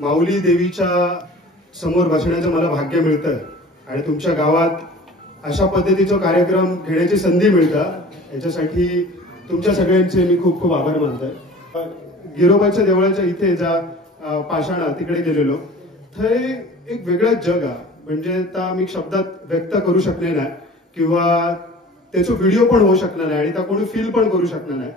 माऊली देवीच्या समोर बसण्याचं मला भाग्य मिळतं आणि तुमच्या गावात अशा पद्धतीचा कार्यक्रम घेण्याची संधी मिळतं, याच्यासाठी तुमच्या सगळ्यांचे मी खूप खूप आभार मानतोय. गिरोबाच्या देवळाच्या इथे ज्या पाषाणा तिकडे गेलेलो, थंय एक वेगळंच जग आहे. म्हणजे आता मी शब्दात व्यक्त करू शकले नाही किंवा त्याचा व्हिडिओ पण होऊ शकणार नाही आणि त्या कोणी फील पण करू शकणार नाही.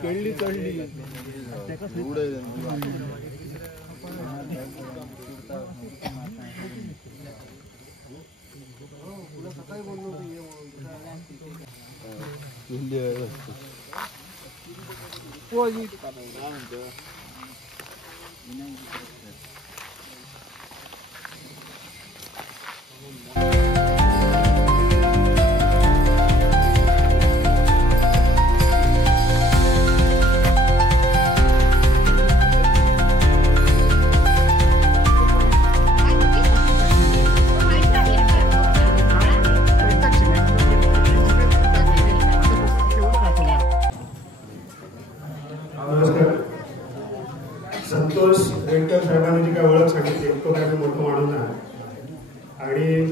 केळली चढली संतोष वेंकर साहेबांनी जी काय ओळख सांगितली, तो काय मोठं माणूस आहे. आणि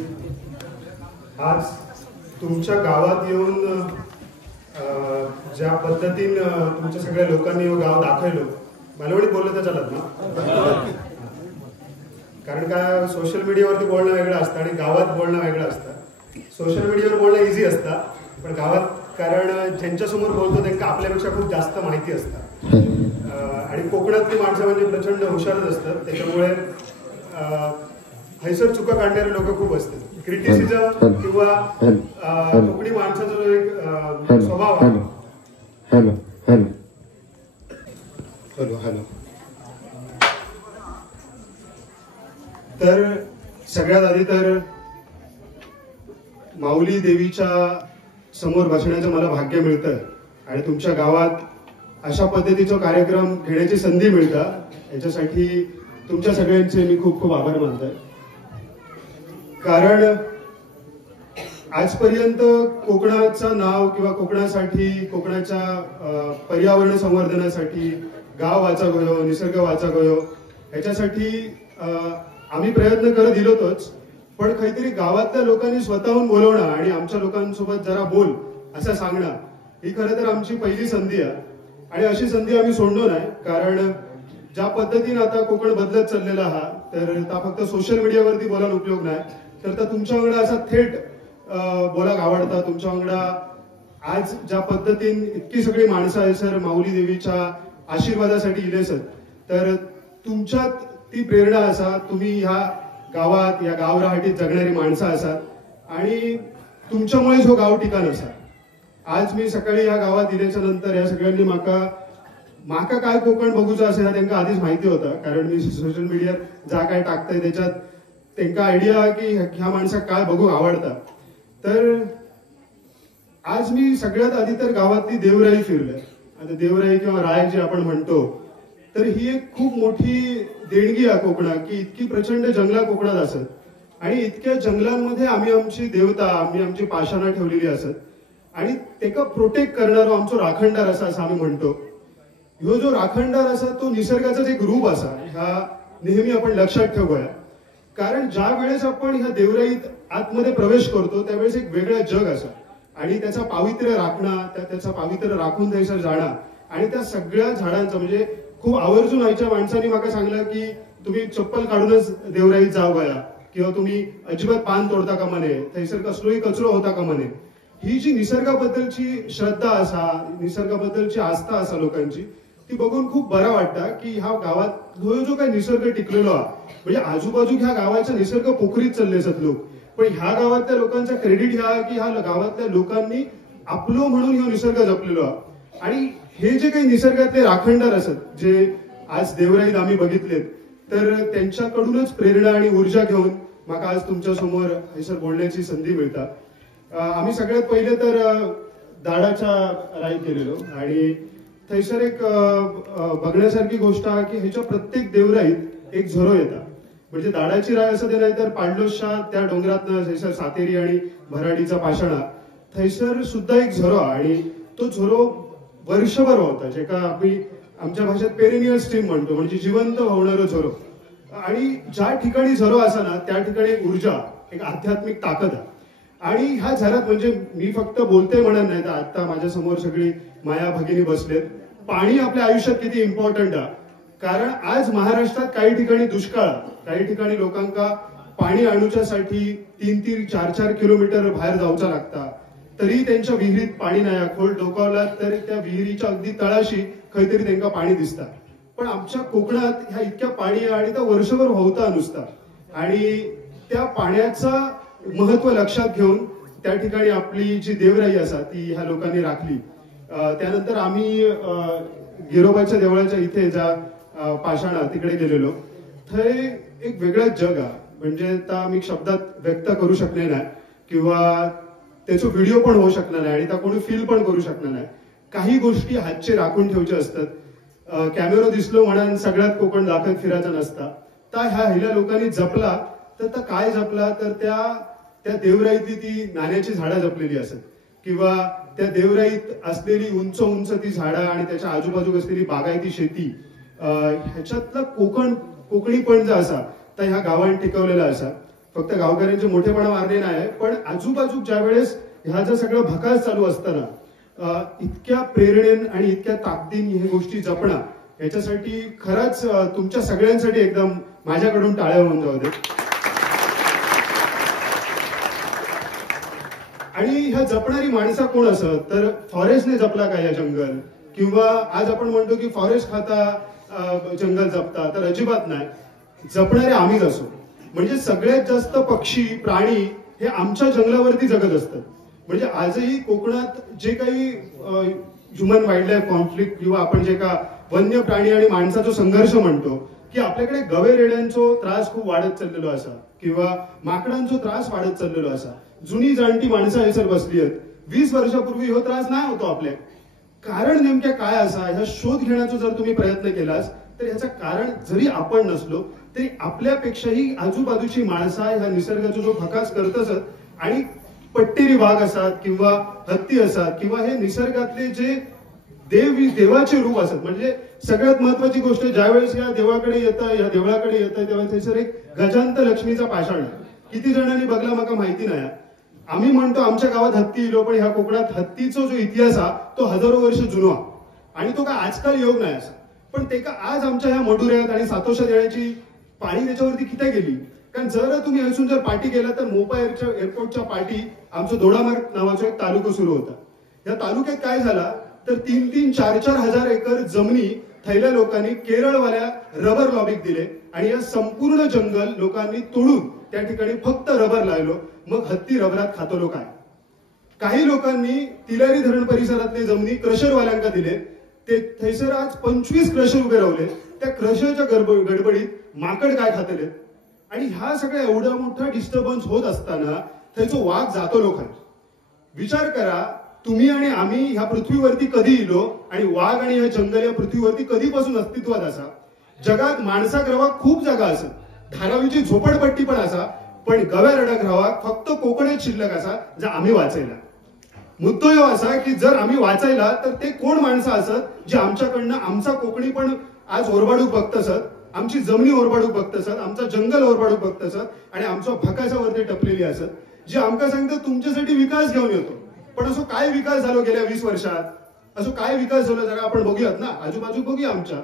आज तुमच्या गावात येऊन ज्या पद्धतीनं तुमच्या सगळ्या लोकांनी गाव दाखवलं, मालवणीत बोललं तर चालत ना, कारण का सोशल मीडियावरती बोलणं वेगळं असतं आणि गावात बोलणं वेगळं असतं. सोशल मीडियावर बोलणं इझी असतं, पण गावात कारण ज्यांच्यासमोर बोलतो त्यांना आपल्यापेक्षा खूप जास्त माहिती असतं. आणि कोकणातली माणसं म्हणजे प्रचंड हुशारच असतात, त्याच्यामुळे हैसर चुका काढणारे लोक खूप असतात. क्रिटिसिझम किंवा कोकणी माणसाचा जो एक स्वभाव आहे. हॅलो हॅलो हॅलो हॅलो तर सगळ्यात आधी तर माऊली देवीच्या समोर बसण्याचं मला भाग्य मिळतं आणि तुमच्या गावात अशा पद्धतीचा कार्यक्रम घेण्याची संधी मिळतं, याच्यासाठी तुमच्या सगळ्यांचे मी खूप खूप आभार मानतोय. कारण आजपर्यंत कोकणाचं नाव किंवा कोकणासाठी, कोकणाच्या पर्यावरण संवर्धनासाठी गाव वाचागयो, निसर्ग वाचागयो, याच्यासाठी आम्ही प्रयत्न करत गेलोच. पण काहीतरी गावातल्या लोकांनी स्वतःहून बोलवणं आणि आमच्या लोकांसोबत जरा बोल असं सांगणं, ही खरं तर आमची पहिली संधी आहे. आणि अशी संधी आम्ही सोडलो नाही, कारण ज्या पद्धतीने आता कोकण बदलत चाललेला हा, तर त्या फक्त सोशल मीडियावरती बोलायला उपयोग नाही, तर तुमच्याकडे असा थेट बोलाक आवडता. तुमच्याकडे आज ज्या पद्धतीने इतकी सगळी माणसं आहे सर माऊली देवीच्या आशीर्वादासाठी इलेसत, तर तुमच्यात ती प्रेरणा असा. तुम्ही ह्या गावात, या गावराहाटीत जगणारी माणसं असात आणि तुमच्यामुळेच हो गाव ठिकाण असा. आज मी सकाळी या गावात इल्याच्या नंतर या सगळ्यांनी माका काय कोकण बघूचं असेल हा त्यांना आधीच माहिती होतं, कारण मी सोशल मीडियात जा काय टाकतंय त्याच्यात त्यांना आयडिया की ह्या माणसाक काय बघू आवडतं. तर आज मी सगळ्यात आधी तर गावातली देवराई फिरलोय. आता देवराई किंवा राय जे आपण म्हणतो, तर ही एक खूप मोठी देणगी आहे कोकणात, की इतकी प्रचंड जंगला कोकणात असत आणि इतक्या जंगलांमध्ये आम्ही आमची देवता, आम्ही आमची पाषाणा ठेवलेली असत आणि त्याला प्रोटेक्ट करणारा आमचो राखणदार असा असं आम्ही म्हणतो. ह्यो जो राखणदार असा तो निसर्गाचाच एक रूप असा, ह्या नेहमी आपण लक्षात ठेवूया. कारण ज्या वेळेस आपण ह्या देवराईत आतमध्ये प्रवेश करतो त्यावेळेस एक वेगळं जग असा आणि त्याचा पावित्र्य राखणं, त्याचा पावित्र्य राखून द्यायचं जाणं आणि त्या सगळ्या झाडांचं म्हणजे खूप आवर्जून व्हायच्या माणसांनी मला सांगलं की तुम्ही चप्पल काढूनच देवराईत जाऊ गया किंवा तुम्ही अजिबात पान तोडता कामा नये, थैसर कसलोही कचरो होता कामा नये. ही जी निसर्गाबद्दलची श्रद्धा असा, निसर्गाबद्दलची आस्था असा लोकांची, ती बघून खूप बरं वाटतं की ह्या गावात जो काही निसर्ग टिकलेलो आहे, म्हणजे आजूबाजू ह्या गावाचा निसर्ग पोखरीत चालले असत लोक, पण ह्या गावातल्या लोकांचा क्रेडिट ह्या की ह्या गावातल्या लोकांनी आपलो म्हणून ह्यो निसर्ग जपलेलो आहे. आणि हे जे काही निसर्गातले राखणदार असत, जे आज देवराईत आम्ही बघितलेत, तर त्यांच्याकडूनच प्रेरणा आणि ऊर्जा घेऊन मला आज तुमच्या समोर हैसर बोलण्याची संधी मिळतात. आम्ही सगळ्यात पहिले तर दाडाच्या राईत गेलेलो आणि थैसर एक बघण्यासारखी गोष्ट आहे की ह्याच्या प्रत्येक देवराईत एक झरो येतात म्हणजे दाडाची राय असं ते नाही तर पांडलोशा त्या डोंगरातनं थंयसर सातेरी आणि भराडीचा पाषाणा थंयसर सुद्धा एक झरो आणि तो झरो वर्षभर व्हावता जेका आम्ही आमच्या भाषेत पेरिनियल स्ट्रीम म्हणतो म्हणजे जिवंत व्हावणारो झरो आणि ज्या ठिकाणी झरो असा ना त्या ठिकाणी एक ऊर्जा एक आध्यात्मिक ताकद आहे आणि ह्या झऱ्यात म्हणजे मी फक्त बोलते म्हणत नाही तर आता माझ्या समोर सगळी माया भगिनी बसलेत पाणी आपल्या आयुष्यात किती इम्पॉर्टंट आहे कारण आज महाराष्ट्रात काही ठिकाणी दुष्काळ काही ठिकाणी लोकांका पाणी आणूच्यासाठी 3-3, 4-4 किलोमीटर बाहेर जाऊचा लागता तरी त्यांच्या विहिरीत पाणी नाही खोल डोकावला तरी त्या विहिरीच्या अगदी तळाशी काहीतरी त्यांना पाणी दिसतं पण आमच्या कोकणात ह्या इतक्या पाणी आहे आणि त्या वर्षभर वाहता नुसता आणि त्या पाण्याचा महत्व लक्षात घेऊन त्या ठिकाणी आपली जी देवराई असा ती ह्या लोकांनी राखली त्यानंतर आम्ही गिरोबाच्या देवळाच्या इथे ज्या पाषाणा तिकडे गेलेलो थंय एक वेगळंच जग आहे म्हणजे आता मी शब्दात व्यक्त करू शकले नाही किंवा त्याचा व्हिडिओ पण होऊ शकणार नाही आणि त्या कोणी फील पण करू शकणार नाही काही गोष्टी हातचे राखून ठेवचे असतात कॅमेरा दिसलो म्हणून सगळ्यात कोकण दाखवत फिरायचा नसता तर ह्या लोकांनी जपला तर काय जपला तर त्या देवराईतली ती नाण्याची झाडं जपलेली असत किंवा त्या देवराईत असलेली उंच उंच ती झाडं आणि त्याच्या आजूबाजूक असलेली बागायती शेती ह्याच्यातला कोकणी पण जो असा तर ह्या गावांनी टिकवलेला असा फक्त गावकऱ्यांचे मोठेपणा मारले नाही पण आजूबाजू ज्या वेळेस ह्या जर सगळं भकास चालू असताना इतक्या प्रेरणेन आणि इतक्या ताकदीने हे गोष्टी जपणं याच्यासाठी खरंच तुमच्या सगळ्यांसाठी एकदम माझ्याकडून टाळ्या होऊन जाऊ दे आणि ह्या जपणारी माणसं कोण असत तर फॉरेस्टने जपला का या जंगल किंवा आज आपण म्हणतो की फॉरेस्ट खाता जंगल जपता तर अजिबात नाही जपणारे आम्हीच असो म्हणजे सगळ्यात जास्त पक्षी प्राणी हे आमच्या जंगलावरती जगत असतात म्हणजे आजही कोकणात जे काही ह्युमन वाईल्ड लाईफ कॉन्फ्लिक्ट किंवा आपण जे का वन्य प्राणी आणि माणसाचा संघर्ष म्हणतो की आपल्याकडे गवे रेड्यांचा त्रास खूप वाढत चाललेलो असा किंवा माकडांचा त्रास वाढत चाललेलो असा जुनी जाणती माणसं हैसर बसली आहेत 20 वर्षापूर्वी हा त्रास नाही होतो आपल्या कारण नेमक्या काय असा ह्या शोध घेण्याचा जर तुम्ही प्रयत्न केलास तर ह्याचं कारण जरी आपण नसलो तरी आपल्यापेक्षाही आजूबाजूची माणसं ह्या निसर्गाचा जो भकास करत असत आणि पट्टेरी वाघ असतात किंवा हत्ती असतात किंवा हे निसर्गातले जे देवाचे रूप असतात म्हणजे सगळ्यात महत्वाची गोष्ट ज्यावेळेस या देवाकडे येतं या देवळाकडे येतं तेव्हा त्याच्यावर एक गजांत लक्ष्मीचा पाषाण किती जणांनी बघला मला माहिती नाही आम्ही म्हणतो आमच्या गावात हत्ती इलो पण ह्या कोकणात हत्तीचा जो इतिहास हा तो हजारो वर्ष जुना आणि तो काय आजकाल योग नाही असा पण ते का आज आमच्या ह्या मडुऱ्यात आणि सातोशा देण्याची पाणी त्याच्यावरती किती गेली कारण जर तुम्ही हसून जर पार्टी केला तर मोपा एअरपोर्टच्या पार्टी आमचं दोडामार्ग नावाचा एक तालुका सुरू होता या तालुक्यात काय झाला तर 3-3, 4-4 हजार एकर जमिनी थैल्या लोकांनी केरळवाल्या रबर लॉबीक दिले आणि या संपूर्ण जंगल लोकांनी तोडून त्या ठिकाणी फक्त रबर लावलो मग हत्ती रबरात खातो काय काही लोकांनी तिलारी धरण परिसरातले जमिनी क्रशरवाल्यांका दिले ते थैसर आज 25 क्रशर उभे रावले त्या क्रशरच्या गडबडीत माकड काय खातले आणि ह्या सगळ्या एवढा मोठा डिस्टर्बन्स होत असताना थैसो वाघ जातो लोक विचार करा तुम्ही आणि आम्ही ह्या पृथ्वीवरती कधी इलो आणि वाघ आणि ह्या जंगल या पृथ्वीवरती कधीपासून अस्तित्वात असा जगात माणसाक रवा खूप जागा असत धारावीची झोपडपट्टी पण असा पण गव्या रडाक राहा फक्त कोकणात शिल्लक असा जर आम्ही वाचायला मुद्दो ह्यो असा की जर आम्ही वाचायला तर ते कोण माणसं असत जे आमच्याकडनं आमचा कोकणी पण आज ओरबाडूक बघत असत आमची जमिनी ओरबाडूक बघत असत आमचा जंगल ओरबाडूक बघत असत आणि आमच्या भकासावरती टपलेली असत जे आमका सांगतात तुमच्यासाठी विकास घेऊन येतो पण असं काय विकास झालो गेल्या 20 वर्षात असं काय विकास झाला जरा आपण बघूयात ना आजूबाजू बघूया आमच्या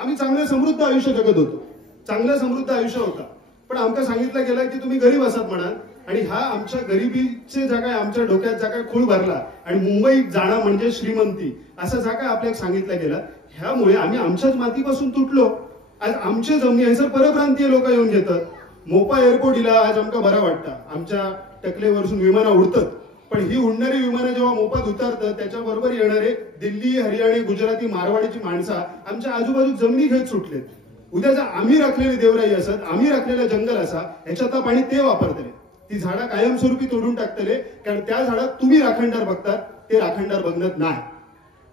आम्ही चांगलं समृद्ध आयुष्य जगत होतो चांगलं समृद्ध आयुष्य होता पण आमका सांगितलं गेलं की तुम्ही गरीब असात म्हणा आणि हा आमच्या गरिबीचे जागा आमच्या डोक्यात जागा खूळ भरला आणि मुंबईत जाणं म्हणजे श्रीमंती असा जागा आपल्याला सांगितलं गेला ह्यामुळे आम्ही आमच्याच मातीपासून तुटलो आज आमच्या जमिनी आहे सर परप्रांतीय लोक येऊन घेतात मोपा एअरपोर्टला आज आमका बरा वाटतं आमच्या टकलेवरसून विमानं उडतात पण ही उडणारी विमानं जेव्हा मोपात उतरतात त्याच्याबरोबर येणारे दिल्ली हरियाणी गुजराती मारवाडीची माणसं आमच्या आजूबाजू जमिनी घेत सुटलेत उद्या जर आम्ही राखलेली देवराई असत आम्ही राखलेला जंगल असा ह्याच्यात पाणी ते वापरतले ती झाडं कायमस्वरूपी तोडून टाकतले कारण त्या झाडात तुम्ही राखणदार बघतात ते राखणदार बघत नाही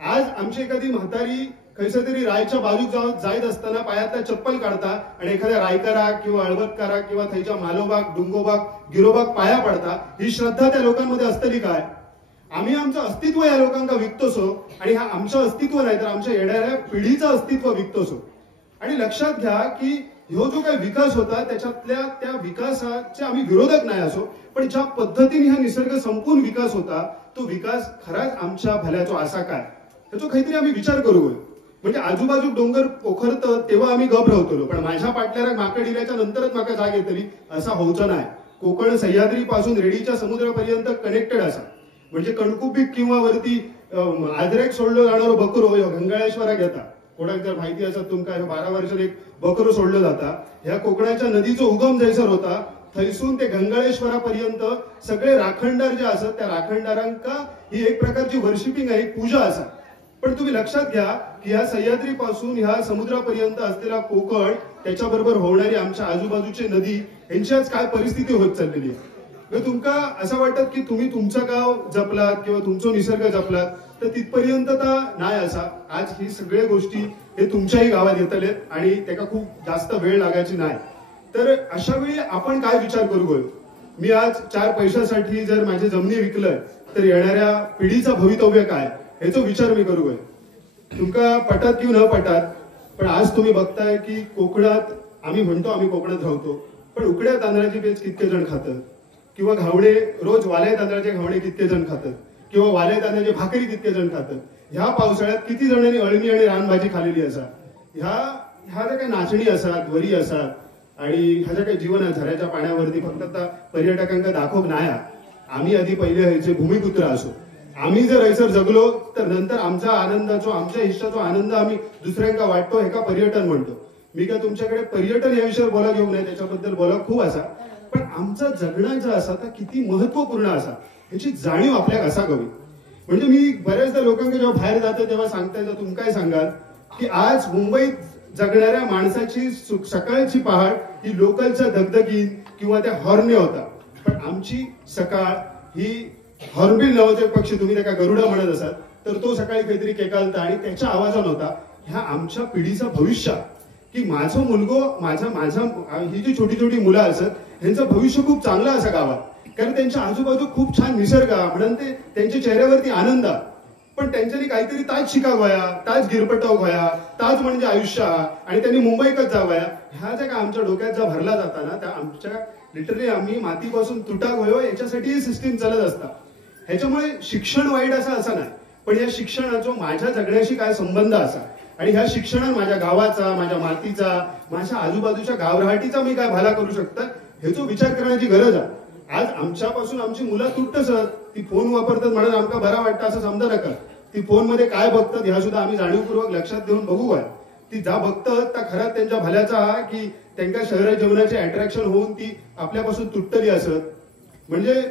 आज आमची एखादी म्हातारी खैसा तरी रायच्या बाजूक जायत असताना पायातला चप्पल काढता आणि एखाद्या रायकराक किंवा अळवतकाराक किंवा थंयच्या मालोबाग डुंगोबाग गिरोबाग पाया पडता, ही श्रद्धा त्या लोकांमध्ये असतली काय? आम्ही आमचं अस्तित्व या लोकांना विकतोसो आणि हा आमचं अस्तित्व नाही तर आमच्या येणाऱ्या पिढीचं अस्तित्व विकतोसो. आणि लक्षात घ्या की ह्यो जो काही विकास होता त्याच्यातल्या त्या विकासाचे आम्ही विरोधक नाही असो, पण ज्या पद्धतीने हा निसर्ग संपून विकास होता तो विकास खराच आमच्या भल्याचो असा काय, त्याचा काहीतरी आम्ही विचार करू. म्हणजे आजूबाजू डोंगर पोखरत तेव्हा आम्ही गप राहतलो, पण माझ्या पाटल्याला माकड दिल्याच्या नंतरच माका जाग येतली असा होऊचं नाही. कोकण सह्याद्री पासून रेडीच्या समुद्रापर्यंत कनेक्टेड असा. म्हणजे कणकुपीक किंवा वरती आदरेक सोडलं जाणारं बकरो गंगाळेश्वरा घेता. कोणाक जर माहिती असत तुमका 12 वर्षात एक बकरो सोडलं जाता. ह्या कोकणाच्या नदीचा उगम जैसर होता, थैसून ते गंगाळेश्वरापर्यंत सगळे राखणदार जे असत त्या राखणदारांका ही एक प्रकारची वर्शिपिंग आहे, पूजा असा. पण तुम्ही लक्षात घ्या की ह्या सह्याद्रीपासून ह्या समुद्रापर्यंत असलेला कोकण, त्याच्याबरोबर होणारी आमच्या आजूबाजूची नदी यांची आज काय परिस्थिती होत चाललेली आहे. तुमका असं वाटत की तुम्ही तुमचं गाव जपलात किंवा तुमचा निसर्ग जपलात तर तिथपर्यंत नाही असा. आज ही सगळ्या गोष्टी हे तुमच्याही गावात येतलेत आणि त्याला खूप जास्त वेळ लागायची नाही. तर अशा वेळी आपण काय विचार करू? मी आज 4 पैशासाठी जर माझी जमिनी विकलंय तर येणाऱ्या पिढीचं भवितव्य काय याचा विचार मी करू. तुमका पटात किंवा न पटात, पण आज तुम्ही बघताय की कोकणात आम्ही म्हणतो आम्ही कोकणात राहतो, पण उकड्या तांदळाची पेच कितके जण खातात किंवा घावणे रोज वाल्या तांदळाचे घावणे कितके जण खातात किंवा वाल्या तांदळाची भाकरी कितके जण खातात. ह्या पावसाळ्यात किती जणांनी अळणी आणि रानभाजी खाल्लेली असा. ह्या ज्या काही नाचणी असतात, वरी असतात आणि ह्या ज्या काही जीवन आहे झऱ्याच्या पाण्यावरती फक्त आता पर्यटकांना दाखवक नाही. आम्ही आधी पहिले ह्याचे भूमिपुत्र असो. आम्ही जर हैसर जगलो तर नंतर आमच्या आनंदाचा आमच्या हिश्शाचा आनंद आम्ही दुसऱ्यांका वाटतो, हे का पर्यटन म्हणतो. मी काय तुमच्याकडे पर्यटन या विषयावर बोला घेऊ नये, त्याच्याबद्दल बोला खूप असा, पण आमचा जगण्याचा असा तर किती महत्वपूर्ण असा याची जाणीव आपल्याला असा हवी. म्हणजे मी बऱ्याचदा लोकांना जेव्हा बाहेर जातो तेव्हा सांगता तुम्ही काय सांगाल की आज मुंबईत जगणाऱ्या माणसाची सकाळची पहाट ही लोकलच्या दगदगीत किंवा त्या हॉर्नने होता, पण आमची सकाळ ही हॉर्नबिल नावाचे पक्षी तुम्ही त्या गरुडा म्हणत असाल तर तो सकाळी काहीतरी केकालता आणि त्याच्या आवाजात होता. ह्या आमच्या पिढीचा भविष्य की माझं मुलगो माझ्या ही जी छोटी छोटी मुलं असत यांचं भविष्य खूप चांगलं असं गावात, कारण त्यांच्या आजूबाजू खूप छान निसर्ग म्हणून ते त्यांच्या चेहऱ्यावरती आनंद, पण त्यांच्यानी काहीतरी ताज शिकावया, ताज गिरपटाव व्हाया, ताज म्हणजे आयुष्य आणि त्यांनी मुंबईकच जावया. ह्या ज्या आमच्या डोक्यात ज्या भरला जाताना त्या आमच्या लिटरली आम्ही मातीपासून तुटाक व्हायो याच्यासाठी ही सिस्टीम चालत असता. ह्याच्यामुळे शिक्षण वाईट असं नाही, पण या शिक्षणाचा माझ्या जगण्याशी काय संबंध असा आणि ह्या शिक्षणात माझ्या गावाचा, माझ्या मातीचा, माझ्या आजूबाजूच्या गावराहाटीचा मी काय भला करू शकता ह्याचा विचार करण्याची गरज आहे. आज आमच्यापासून आमची मुलं तुटतसत, ती फोन वापरतात म्हणून आमका बरा वाटतं असं समजा नका. ती फोन मध्ये काय बघतात ह्या सुद्धा आम्ही जाणीवपूर्वक लक्षात देऊन बघू काय. ती जा बघतात त्या खऱ्यात त्यांच्या भल्याचा हा की त्यांच्या शहर जीवनाचे अट्रॅक्शन होऊन ती आपल्यापासून तुटतली असत. म्हणजे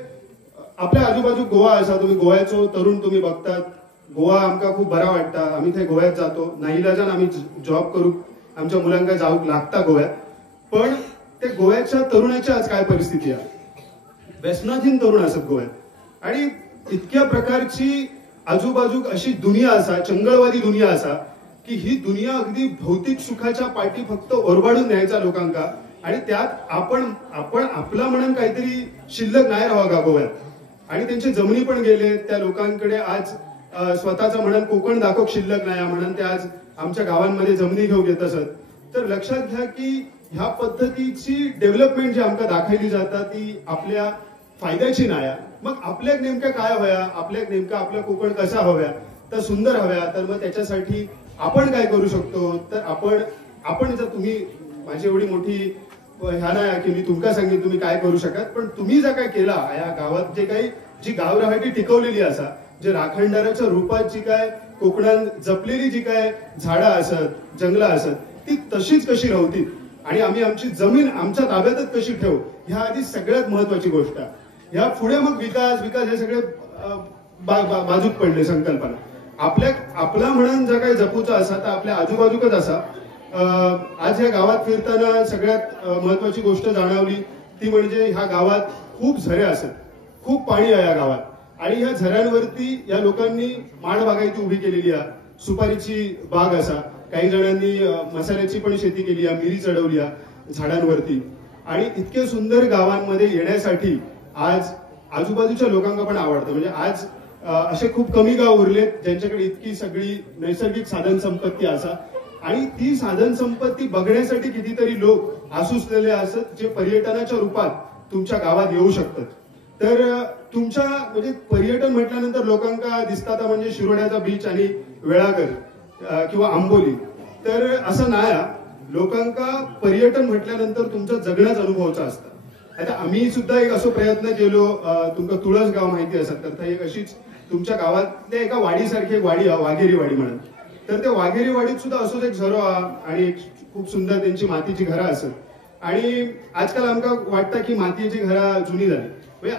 आपल्या आजूबाजू गोवा असा, तुम्ही गोव्याचो तरुण तुम्ही बघतात, गोवा आमका खूप बरा वाटता, आम्ही ते गोव्यात जातो, नाईलाजान आम्ही जॉब करू आमच्या मुलांना जाऊक लागता गोव्यात. पण ते गोव्याच्या तरुणाची आज काय परिस्थिती आहे, व्यसनाधीन तरुण असत गोव्यात आणि इतक्या प्रकारची आजूबाजू अशी दुनिया असा, चंगळवादी दुनिया असा की ही दुनिया अगदी भौतिक सुखाच्या पाठी फक्त ओरबाडून न्यायचा लोकांका आणि त्यात आपण आपला म्हणून काहीतरी शिल्लक नाही राहावा का गोव्यात. आणि त्यांचे जमिनी पण गेले त्या लोकांकडे. आज स्वतःचा म्हणून कोकण दाखव शिल्लक नाही म्हणून ते आज आमच्या गावांमध्ये जमिनी घेऊन येत असत. तर लक्षात घ्या की ह्या पद्धतीची डेव्हलपमेंट जी आमका दाखवली जातात ती आपल्या फायद्याची नाही. मग आपल्याक नेमकं काय हव्या, आपल्याक नेमका आपलं कोकण कसा हव्या, तर सुंदर हव्या, तर मग त्याच्यासाठी आपण काय करू शकतो. तर आपण जर तुम्ही माझी एवढी मोठी ह्या नाही की मी तुमका सांगेन तुम्ही काय करू शकत, पण तुम्ही जर काय केला या गावात जे काही जी गावराहाटी टिकवलेली असा, जे राखणदाराच्या रूपात जी काय कोकणात जपलेली जी काय झाडं असत, जंगलं असत, ती तशीच कशी राहतील आणि आम्ही आमची जमीन आमच्या ताब्यातच कशी ठेवू, ह्या आधी सगळ्यात महत्वाची गोष्ट आहे. ह्या पुढे मग विकास हे सगळे बाजूक पडले संकल्पना. आपला म्हणून जर काही जपूचा असा तर आपल्या आजूबाजूकच असा. आज या गावात फिरताना सगळ्यात महत्वाची गोष्ट जाणवली ती म्हणजे ह्या गावात खूप झरे असत, खूप पाणी आहे या गावात. आणि ह्या झऱ्यांवरती या लोकांनी माड बागायती उभी केलेली आहे, सुपारीची बाग असा, काही जणांनी मसाल्याची पण शेती केली आहे, मिरी चढवली आहे झाडांवरती. आणि इतके सुंदर गावांमध्ये येण्यासाठी आज आजूबाजूच्या लोकांना पण आवडतं. म्हणजे आज असे खूप कमी गाव उरलेत ज्यांच्याकडे इतकी सगळी नैसर्गिक साधन संपत्ती असा, आणि ती साधन संपत्ती बघण्यासाठी कितीतरी लोक आसुसलेले असत जे पर्यटनाच्या रूपात तुमच्या गावात येऊ शकतात. तर तुमच्या म्हणजे पर्यटन म्हटल्यानंतर लोकांका दिसतात म्हणजे शिरोड्याचा बीच आणि वेळागर किंवा आंबोली. तर असं नाही, लोकांका पर्यटन म्हटल्यानंतर तुमचा जगण्याच अनुभवाचा असतं. आता आम्ही सुद्धा एक असं प्रयत्न केलो, तुमका तुळस गाव माहिती असत तर एक अशीच तुमच्या गावातल्या एका वाडीसारखी एक वाडी वाघेरी वाडी म्हणून. तर त्या वाघेरी वाडीत सुद्धा असोच एक झरो आणि एक खूप सुंदर त्यांची मातीची घरं असत. आणि आजकाल आमका वाटतं की मातीची घरं जुनी झाली. म्हणजे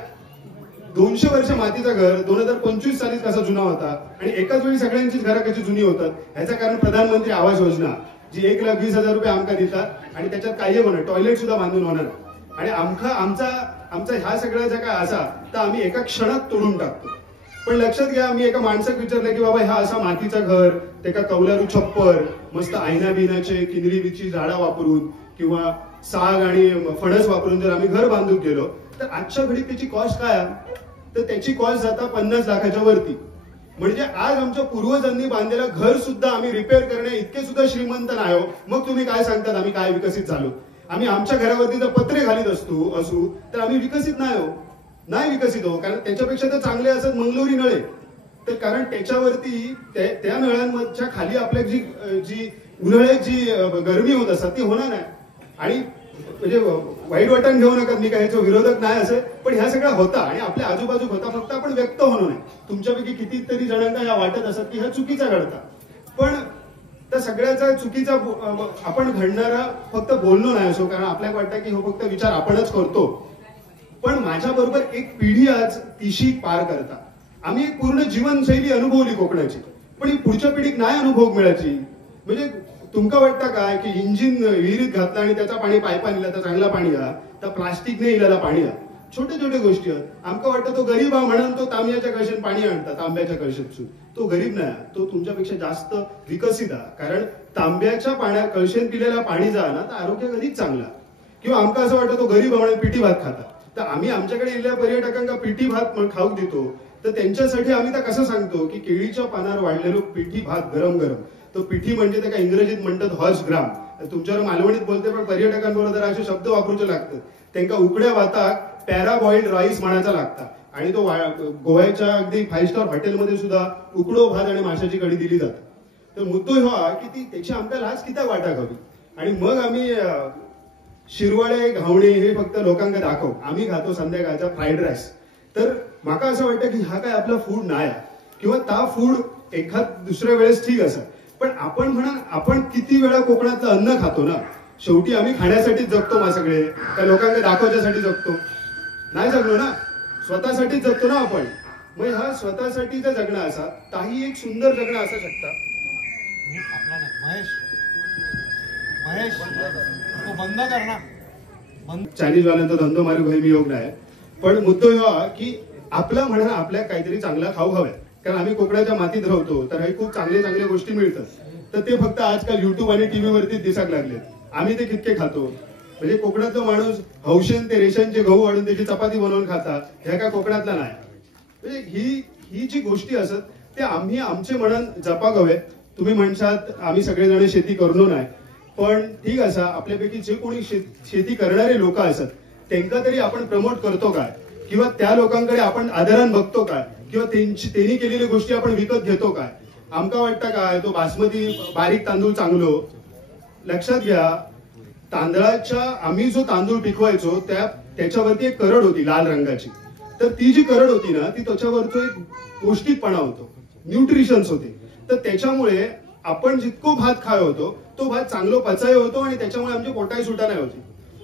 200 वर्ष मातीचं घर 2025 साली कसा जुना होता आणि एकाच वेळी सगळ्यांची घरं कशी जुनी होतात, ह्याचं कारण प्रधानमंत्री आवास योजना, जी 1,20,000 रुपये आमका देतात आणि त्याच्यात काही होणार, टॉयलेट सुद्धा बांधून होणार. आणि आमचा ह्या सगळ्या ज्या काय असा तर आम्ही एका क्षणात तोडून टाकतो. पण लक्षात घ्या, आम्ही एका माणसाक विचारलं की बाबा ह्या असा मातीचं घर, त्याका कौलारू छप्पर, मस्त आयना बिनाचे किनरी झाडा वापरून किंवा साग आणि फणस वापरून जर आम्ही घर बांधून गेलो तर आजच्या घडीत त्याची कॉस्ट काय आहे, तर त्याची कॉस्ट जाता 50 लाखाच्या वरती. म्हणजे आज आमच्या पूर्वजांनी बांधलेलं घर सुद्धा आम्ही रिपेअर करणे इतके सुद्धा श्रीमंत नाही हो. मग तुम्ही काय सांगतात आम्ही काय विकसित झालो? आम्ही आमच्या घरावरती जर पत्रे घालीत असू तर आम्ही विकसित नाही विकसित हो. कारण त्याच्यापेक्षा तर चांगले असत मंगलोरी नळे. तर कारण त्याच्यावरती त्या नळ्यांच्या खाली आपल्या जी उन्हाळ्यात जी गरमी होत असतात ती होणार नाही. आणि म्हणजे वाईट वाटण घेऊ नका, मी काय विरोधक नाही असं, पण ह्या सगळ्या होता आणि आपल्या आजूबाजू होता, फक्त आपण व्यक्त होणं नाही. तुमच्यापैकी कितीतरी जणांना ह्या वाटत असत की ह्या चुकीचा घडता, पण त्या सगळ्याचा चुकीचा आपण घडणारा फक्त बोलणं नाही असो, कारण आपल्याला वाटतं की हो फक्त विचार आपणच करतो. पण माझ्या बरोबर एक पिढी आज तिशी पार करता. आम्ही एक पूर्ण जीवनशैली अनुभवली कोकणाची, पण ही पुढच्या पिढीक नाही अनुभव मिळायची. म्हणजे तुमका वाटतं काय की इंजिन विहिरीत घातलं आणि त्याचा पाणी पायपा नेला तर चांगला पाणी हा, तर प्लास्टिकने इलेला पाणी हा, छोटे छोटे गोष्टी आहेत. आमका वाटतं तो गरीब हा म्हणून तो तांब्याच्या कळशेत पाणी आणतात, तांब्याच्या कळशेत. तो गरीब नाही, तो तुमच्यापेक्षा जास्त विकसित आहे. कारण तांब्याच्या कळशेत पिलेला पाणी जा ना तर आरोग्य कधीच चांगला. किंवा आमका असं वाटतं तो गरीब म्हणून पिठी भात खाता, तर आम्ही आमच्याकडे येणाऱ्या पर्यटकांना पिठी भात खाऊ देतो. तर त्यांच्यासाठी आम्ही तर कसं सांगतो की केळीच्या पानावर वाढलेलो पिठी भात गरम गरम. तो पिठी म्हणजे त्या इंग्रजीत म्हणतात हॉर्स ग्राम, तुमच्यावर मालवणीत बोलते, पण पर्यटकांबरोबर असे शब्द वापरूचे लागतात. त्यांना उकड्या भाताक पॅराबॉइल्ड राईस म्हणायचा लागतात. आणि तो गोव्याच्या अगदी 5 स्टार हॉटेलमध्ये सुद्धा उकडो भात आणि माशाची कढी दिली जाते. तर मुद्दो हा की त्याची आमच्या लाज किती वाटा हवी. आणि मग आम्ही शिरवाळे घावणे हे फक्त लोकांना दाखव, आम्ही खातो संध्याकाळचा फ्राईड राईस. तर माका असं वाटतं की हा काय आपला फूड नाही, किंवा ता फूड एखाद दुसऱ्या वेळेस ठीक असं, पण आपण म्हणा आपण किती वेळा कोकणातलं अन्न खातो ना. शेवटी आम्ही खाण्यासाठीच जगतो ना सगळे, त्या लोकांना दाखवण्यासाठी जगतो नाही, जगलो ना स्वतःसाठीच जगतो ना आपण. मग हा स्वतःसाठीचं जगणं असा काही एक सुंदर जगणं असू शकतं. चायनीज वाल्यांचा धंदो मारू भाई मी योग नाही, पण मुद्दो हा की आपला म्हणा आपल्या काहीतरी चांगला खाऊ हव्या. कारण आम्ही कोकणाच्या मातीत राहतो तर हे खूप चांगल्या चांगल्या गोष्टी मिळतात. तर ते फक्त आजकाल युट्यूब आणि टीव्ही वरती दिसाक लागलेत. आम्ही ते कितके खातो. म्हणजे कोकणातला माणूस हौशेन ते रेशनचे गहू आणून त्याची चपाती बनवून खातात, ह्या काय कोकणातला नाही. म्हणजे ही जी गोष्टी असत ते आम्ही आमचे म्हणून जपाक हवे. तुम्ही म्हणशात आम्ही सगळेजण शेती करणो नाही, पण ठीक असा आपल्यापैकी जे कोणी शेती करणारे लोक असत त्यांना तरी आपण प्रमोट करतो काय, किंवा त्या लोकांकडे आपण आदरान बघतो काय, किंवा त्यांनी केलेल्या गोष्टी आपण विकत घेतो काय. आमका वाटतं काय तो बासमती बारीक तांदूळ चांगलो. लक्षात घ्या, तांदळाच्या आम्ही जो तांदूळ पिकवायचो त्याच्यावरती एक करड होती लाल रंगाची. तर ती जी करड होती ना ती त्याच्यावरचा एक पौष्टिकपणा होतो, न्यूट्रिशन्स होते. तर त्याच्यामुळे आपण जितको भात खाय होतो तो भात चांगलो पचाय होतो आणि त्याच्यामुळे आमची पोटाई सुटा नाही होती.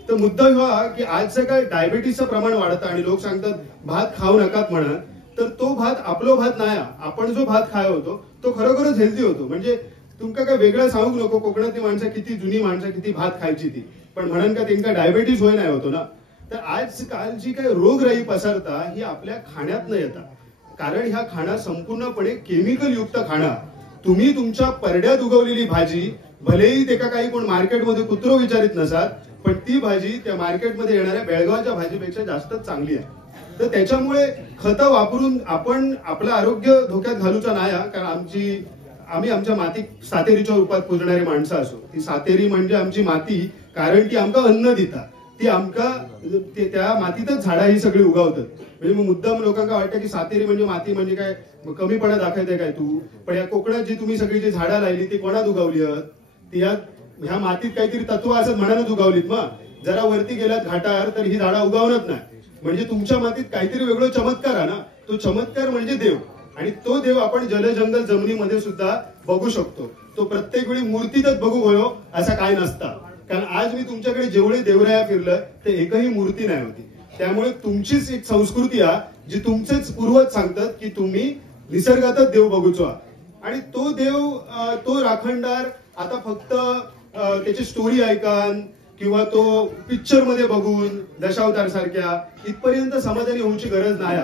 तर मुद्दा हा की आज जे काय डायबिटीसचं प्रमाण वाढतं आणि लोक सांगतात भात खाऊ नकात म्हणा, तर तो भात आपलो भात नाही, आपण जो भात खाय होतो तो खरोखरच हेल्दी होतो. म्हणजे तुमका काय वेगळं सांगू नको, कोकणातली माणसं किती जुनी माणसं किती भात खायची ती, पण म्हणून का त्यांना डायबिटीस होय नाही होतो ना. तर आजकाल जी काही रोगराई पसरता ही आपल्या खाण्यात न येतात. कारण ह्या खाणा संपूर्णपणे केमिकल युक्त खाणा. तुम्ही तुमच्या परड्यात उगवलेली भाजी भलेही ते काही कोण मार्केटमध्ये कुत्रो विचारित नसाल, पण ती भाजी त्या मार्केटमध्ये येणाऱ्या बेळगावच्या भाजीपेक्षा जास्त चांगली आहे. तर त्याच्यामुळे खतं वापरून आपण आपलं आरोग्य धोक्यात घालूचा नाही. कारण आम्ही आमच्या मातीक सातेरीच्या रूपात पुजणारी माणसं असो. ती सातेरी म्हणजे आमची माती, कारण ती आमका अन्न दिता. ती आमका त्या मातीतच झाडा ही सगळी उगावतात. म्हणजे मग मुद्दाम लोकांना वाटतं की सातेरी म्हणजे माती म्हणजे काय कमीपणा दाखवते काय तू. पण या कोकणात जी तुम्ही सगळी जी झाडा लावली ती कोणात उगावली आहेत? ती ह्या मातीत काहीतरी तत्व असत म्हणूनच उगावलीत. मग जरा वरती गेल्यात घाटावर तर ही झाडा उगावणच नाही. म्हणजे तुमच्या मातीत काहीतरी वेगळं चमत्कार आहे ना. तो चमत्कार म्हणजे देव. आणि तो देव आपण जलजंगल जमिनीमध्ये सुद्धा बघू शकतो. तो प्रत्येक वेळी मूर्तीतच बघू होयो असा काय नसता. कारण आज मी तुमच्याकडे जेवढे देवराया फिरलं ते एकही मूर्ती नाही होती. त्यामुळे तुमचीच एक संस्कृती आहे जी तुमचेच पूर्वज सांगतात की तुम्ही निसर्गातच देव बघूचो. आणि तो देव तो राखणदार आता फक्त त्याची स्टोरी ऐकान किंवा तो पिक्चर मध्ये बघून दशावतार सारख्या इथपर्यंत समाधानी होऊची गरज नाही.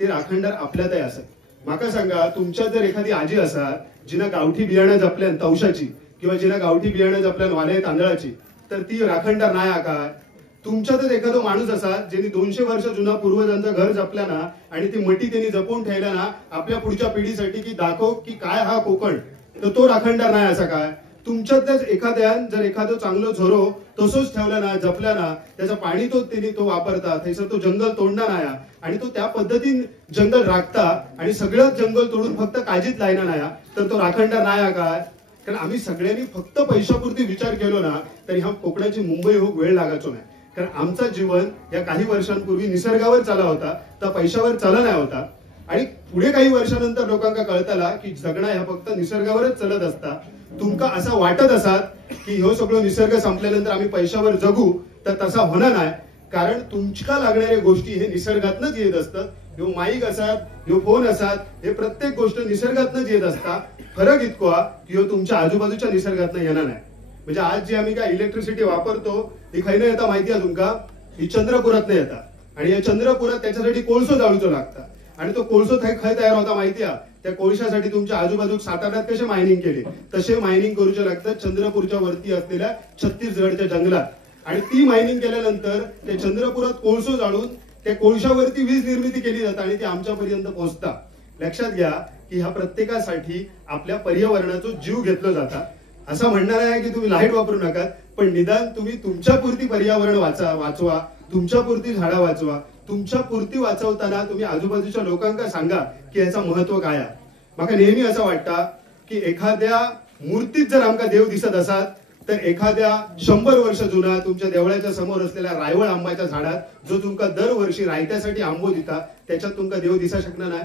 ते राखणदार आपल्यातही असत. माका सांगा, तुमच्यात जर एखादी आजी असाल जिना गावठी बियाणं जपल्यान तवशाची किंवा जिना गावठी बियाणं जपल्यान वाले तांदळाची, तर ती राखणदार नाही आकार. तुमच्यातच एखादा माणूस असा ज्यांनी 200 वर्ष जुना पूर्वजांचं घर जपल्या ना आणि ती मटी त्यांनी जपून ठेवल्या ना आपल्या पुढच्या पिढीसाठी की दाखव की काय हा कोकण, तर तो राखणदार नाही असा काय. तुमच्यातच एखाद्यान जर एखादं चांगलं झोरो तसंच ठेवला ना जपल्या ना त्याचं पाणी तो वापरता, त्याचं तो जंगल तोडणार नाही आणि तो त्या पद्धतीने जंगल राखता आणि सगळंच जंगल तोडून फक्त काळजीत लायना नाही, तर तो राखणदार नाही काय. कारण आम्ही सगळ्यांनी फक्त पैशापुरती विचार केलो ना तर ह्या कोकणाची मुंबई हो वेळ लागायचो नाही. कारण आमचं जीवन या काही वर्षांपूर्वी निसर्गावर चाला होता, तर पैशावर चाला नाही होता. आणि पुढे काही वर्षानंतर लोकांना कळताला की जगणं ह्या फक्त निसर्गावरच चलत असता. तुमका असं वाटत असत की ह्यो सगळं निसर्ग संपल्यानंतर आम्ही पैशावर जगू, तर तसा होणार नाही. कारण तुमच्या लागणाऱ्या गोष्टी हे निसर्गातनच येत असतात. ह्यो माईक असतात, ह्यो फोन असतात, हे प्रत्येक गोष्ट निसर्गातनच येत असतात. फरक इतका की ह्यो तुमच्या आजूबाजूच्या निसर्गातनं येणार नाही. म्हणजे आज जी आम्ही काय इलेक्ट्रिसिटी वापरतो ही खैनं येता माहिती आहे तुमका? ही चंद्रपुरातनं येता. आणि या चंद्रपुरात त्याच्यासाठी कोळसो जाळूचो लागता. आणि तो कोळसो खय तयार होता माहिती आहे? त्या कोळशासाठी तुमच्या आजूबाजू साताऱ्यात कसे मायनिंग केले तसे मायनिंग करूचे लागतात चंद्रपूरच्या वरती असलेल्या छत्तीसगडच्या जंगलात. आणि ती मायनिंग केल्यानंतर त्या चंद्रपुरात कोळसो जाळून त्या कोळशावरती वीज निर्मिती केली जाते आणि ती आमच्यापर्यंत पोहोचता. लक्षात घ्या की ह्या प्रत्येकासाठी आपल्या पर्यावरणाचा जीव घेतला जाता. असं म्हणणार आहे की तुम्ही लाईट वापरू नका, पण निदान तुम्ही तुमच्या पुरती पर्यावरण वाचवा, तुमच्या पुरती झाडा वाचवा. तुमच्या पुरती वाचवताना तुम्ही आजूबाजूच्या लोकांना सांगा की याचं महत्व काय आहे. मला नेहमी असं वाटतं की एखाद्या मूर्तीत जर आमका देव दिसत असाल तर एखाद्या 100 वर्ष जुना तुमच्या देवळाच्या समोर असलेल्या रायवळ आंब्याच्या झाडात जो तुमका दरवर्षी रायत्यासाठी आंबो देता त्याच्यात तुमका देव दिसा शकणार नाही.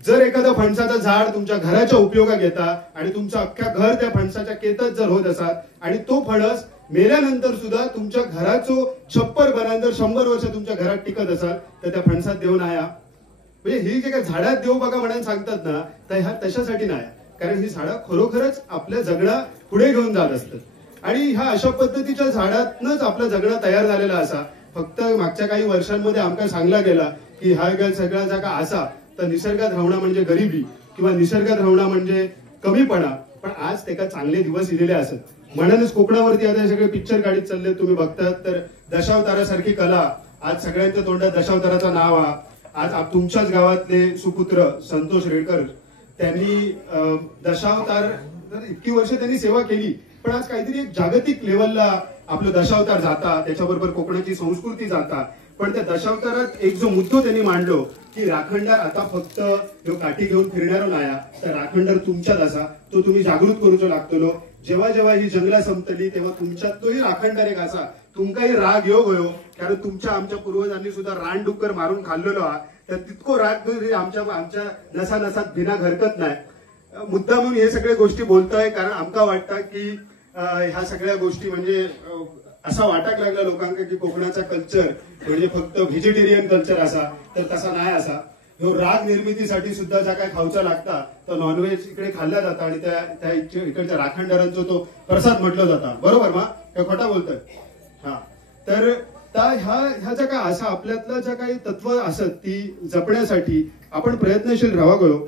जर एखादं फणसाचं झाड तुमच्या घराच्या उपयोगात घेता आणि तुमचं अख्ख्या घर त्या फणसाच्या केतच जर होत असाल आणि तो फणस मेल्यानंतर सुद्धा तुमच्या घराचो छप्पर बनांतर 100 वर्ष तुमच्या घरात टिकत असाल तर त्या फणसात देव नाही. म्हणजे ही जे काय झाडात देव बघा म्हणून सांगतात ना, तर ह्या तशासाठी नाही. कारण ही झाडं खरोखरच आपल्या जगणं पुढे घेऊन जात असतात. आणि ह्या अशा पद्धतीच्या झाडातनच आपलं जगणं तयार झालेलं असा. फक्त मागच्या काही वर्षांमध्ये आमका सांगला गेला की हा सगळा जागा असा तर निसर्गात राहणं म्हणजे गरिबी किंवा निसर्गात राहणं म्हणजे कमीपणा. पण आज त्याला चांगले दिवस दिलेले असत. म्हणूनच कोकणावरती आता सगळे पिक्चर गाडीत चालले तुम्ही बघतात. तर दशावतारासारखी कला आज सगळ्यांच्या तोंडात दशावताराचं नाव आहे. आज तुमच्याच गावातले सुपुत्र संतोष रेडकर त्यांनी दशावतार इतकी वर्ष त्यांनी सेवा केली, पण आज काहीतरी एक जागतिक लेवलला आपलं दशावतार जाता, त्याच्याबरोबर कोकणाची संस्कृती जाता. पण त्या दशावतारात एक जो मुद्दो त्यांनी मांडलो की राखणदार आता फक्त काठी घेऊन फिरणारो नाही, तर राखणदार तुमच्यात असा, तो तुम्ही जागृत करूचो लागतलो. जेव्हा जेव्हा ही जंगला संपतली तेव्हा तुमच्यात तोही राखणदार एक असा. तुमकाही राग योग होयो, कारण तुमच्या आमच्या पूर्वजांनी सुद्धा रानडुक्कर मारून खाल्लेलो हा, तर तितको राग आमच्या नसा नसात भिना घरकत नाही. मुद्दा म्हणून हे सगळ्या गोष्टी बोलतोय कारण आमका वाटतं की ह्या सगळ्या गोष्टी म्हणजे असा वाटाक लागला लोकांना की कोकणाचा कल्चर म्हणजे फक्त व्हेजिटेरियन कल्चर असा, तर तसा नाही असा. राग निर्मितीसाठी सुद्धा ज्या काय खाऊचा लागता तर नॉनव्हेज इकडे खाल्ला जाता आणि त्या इकडच्या राखणदारांचा तो प्रसाद म्हटलं जाता. बरोबर मा? काय खोटा बोलतोय? हा. तर तर ह्या ज्या काय असं आपल्यातलं ज्या काही तत्व असत ती जपण्यासाठी आपण प्रयत्नशील राहावं.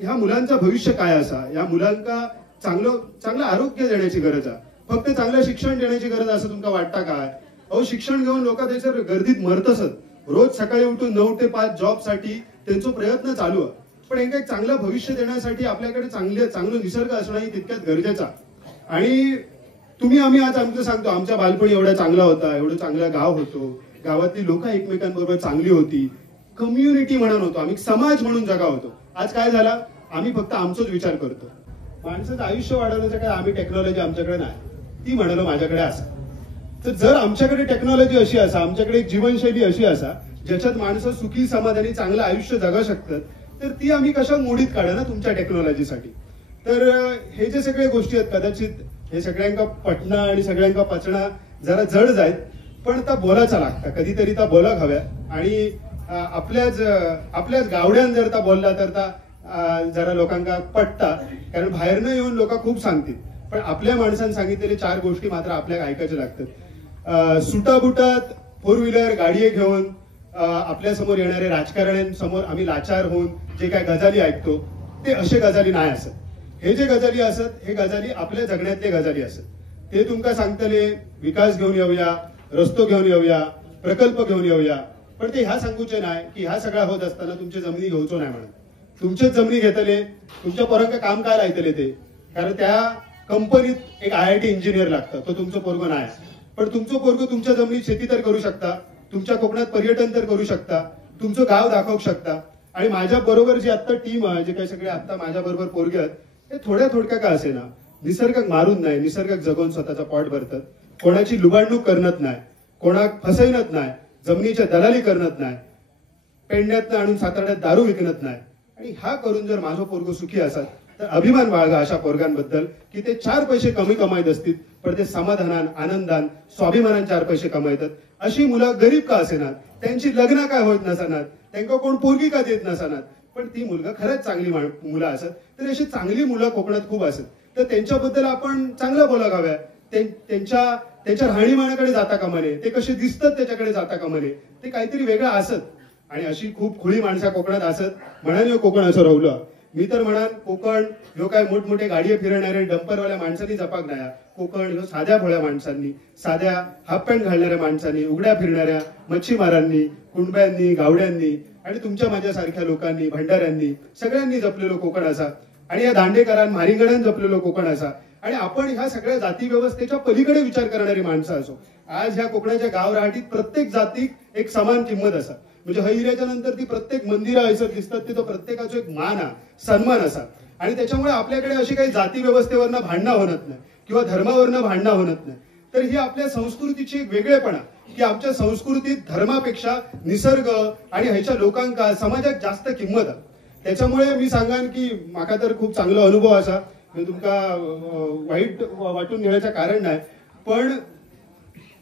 ह्या मुलांचं भविष्य काय असा, या मुलांका चांगलं आरोग्य देण्याची गरज आहे, फक्त चांगलं शिक्षण देण्याची गरज असं तुमका वाटतं काय? अहो शिक्षण घेऊन लोक त्याच्या गर्दीत मरतसत. रोज सकाळी उठून 9 ते 5 जॉबसाठी त्यांचा प्रयत्न चालू आहे. पण एक चांगलं भविष्य देण्यासाठी आपल्याकडे चांगलं निसर्ग असणंही तितक्यात गरजेचं. आणि आम्ही आज आमचं सांगतो, आमच्या बालपणी एवढा चांगला होता, एवढं चांगलं गाव होतो, गावातली लोक एकमेकांबरोबर चांगली होती, कम्युनिटी म्हणून होतो, आम्ही समाज म्हणून जगा होतो. आज काय झाला, आम्ही फक्त आमचाच विचार करतो. माणसाचं आयुष्य वाढवण्याचं काय आम्ही टेक्नॉलॉजी आमच्याकडे नाही, ती म्हणालो माझ्याकडे असा. तर जर आमच्याकडे टेक्नॉलॉजी अशी असा, आमच्याकडे एक जीवनशैली अशी असा ज्याच्यात माणसं सुखी समाधानी चांगलं आयुष्य जगा शकतात, तर ती आम्ही कशा मोडीत काढा ना तुमच्या टेक्नॉलॉजीसाठी. तर हे जे सगळे गोष्टी आहेत कदाचित हे सगळ्यांका पटणं आणि सगळ्यांका पचणं जरा जड जाईल, पण त्या बोलायचा लागतं कधीतरी, त्या बोला हव्या. आणि आपल्याच गावड्यान जर त्या बोलला तर त्या जरा लोकांका पटता, कारण बाहेरनं येऊन लोक खूप सांगतील, पण आपल्या माणसांनी सांगितलेले 4 गोष्टी मात्र आपल्याला ऐकायच्या लागतात. सुटाबुटात 4 व्हीलर गाडी घेऊन आपल्या समोर येणारे राजकारण्यांसमोर आम्ही लाचार होऊन जे काय गजाली ऐकतो ते असे गजाली नाही असत. हे जे गजाली असत हे गजाली आपल्या जगण्यातले गजाली असत. ते तुमका सांगतले विकास घेऊन येऊया, रस्तो घेऊन येऊया, प्रकल्प घेऊन येऊया, पण ते ह्या सांगूचे नाही की ह्या सगळा होत असताना तुमची जमिनी घेऊचो नाही म्हणून. तुमचेच जमिनी घेतले, तुमच्या पोरांका काम काय लायतले ते, कारण त्या कंपनीत एक IIT इंजिनियर लागतं, तो तुमचं पोरगं नाही. पण तुमचं पोरगं तुमच्या जमिनीत शेती तर करू शकता, तुमच्या कोकणात पर्यटन तर करू शकता, तुमचं गाव दाखवू शकता. आणि माझ्या बरोबर जी आता टीम आहे, जे काही सगळे आता माझ्या बरोबर पोरगे आहेत, ते थोड्या का असे ना निसर्गात मारून नाही, निसर्गात जगून स्वतःचा पोट भरतात, कोणाची लुबाडणूक करत नाही, कोणाक फसवणत नाही, जमिनीच्या दलाली करत नाही, पेंड्यातनं आणून साताऱ्यात दारू विकत नाही. आणि हा करून जर माझं पोरगं सुखी असत तर अभिमान बाळगा अशा पोरगांबद्दल की ते 4 पैसे कमी कमाईत असतील पण ते समाधानान, आनंदान, स्वाभिमानान 4 पैसे कमायतात. अशी मुलं गरीब का असेनात, त्यांची लग्न काय होत नसणार, त्यांना कोण पोरगी का देत नसणार, पण ती मुलगा खरंच चांगली मुलं असत. तर अशी चांगली मुलं कोकणात खूप असत. तर त्यांच्याबद्दल आपण चांगलं बोला हव्या. त्यांच्या राहणीमानाकडे जाता कामाने, ते कसे दिसतात त्याच्याकडे जाता कामाने, ते काहीतरी वेगळं असत. आणि अशी खूप खुळी माणसं कोकणात असत. म्हणाले कोकण असं राहिलं, मी तर म्हणाल कोकण ह्यो काय मोठमोठे गाडी에 फिरणारे डंपरवाल्या माणसांनी जपाक नाही. कोकण ह्यो साध्या भोळ्या माणसांनी, साध्या हाफ पॅन्ट घालणाऱ्या माणसांनी, उघड्या फिरणाऱ्या मच्छीमारांनी, कुणब्यांनी, गावड्यांनी आणि तुमच्या माझ्यासारख्या लोकांनी, भंडाऱ्यांनी, सगळ्यांनी जपलेलो कोकण असा. आणि या दांडेकरांनी, मारिंगडांनी जपलेलो कोकण असा. आणि आपण ह्या सगळ्या जाती व्यवस्थेच्या पलीकडे विचार करणारी माणसं असो. आज ह्या कोकणाच्या गाव राहटीत प्रत्येक जातीक एक समान किंमत असा. म्हणजे हैऱ्याच्या नंतर ती प्रत्येक मंदिरं ऐसर दिसतात, ते तो प्रत्येकाचा एक मान हा, सन्मान असा. आणि त्याच्यामुळे आपल्याकडे अशी काही जाती व्यवस्थेवरनं भांडणं होत नाही किंवा धर्मावरनं भांडणं होत नाही. तर ही आपल्या संस्कृतीची एक वेगळेपणा की आमच्या संस्कृतीत धर्मापेक्षा निसर्ग आणि ह्याच्या लोकांका समाजात जास्त किंमत आहे. त्याच्यामुळे मी सांगान की माका तर खूप चांगला अनुभव असा, तुमका वाईट वाटून घेण्याचं कारण नाही. पण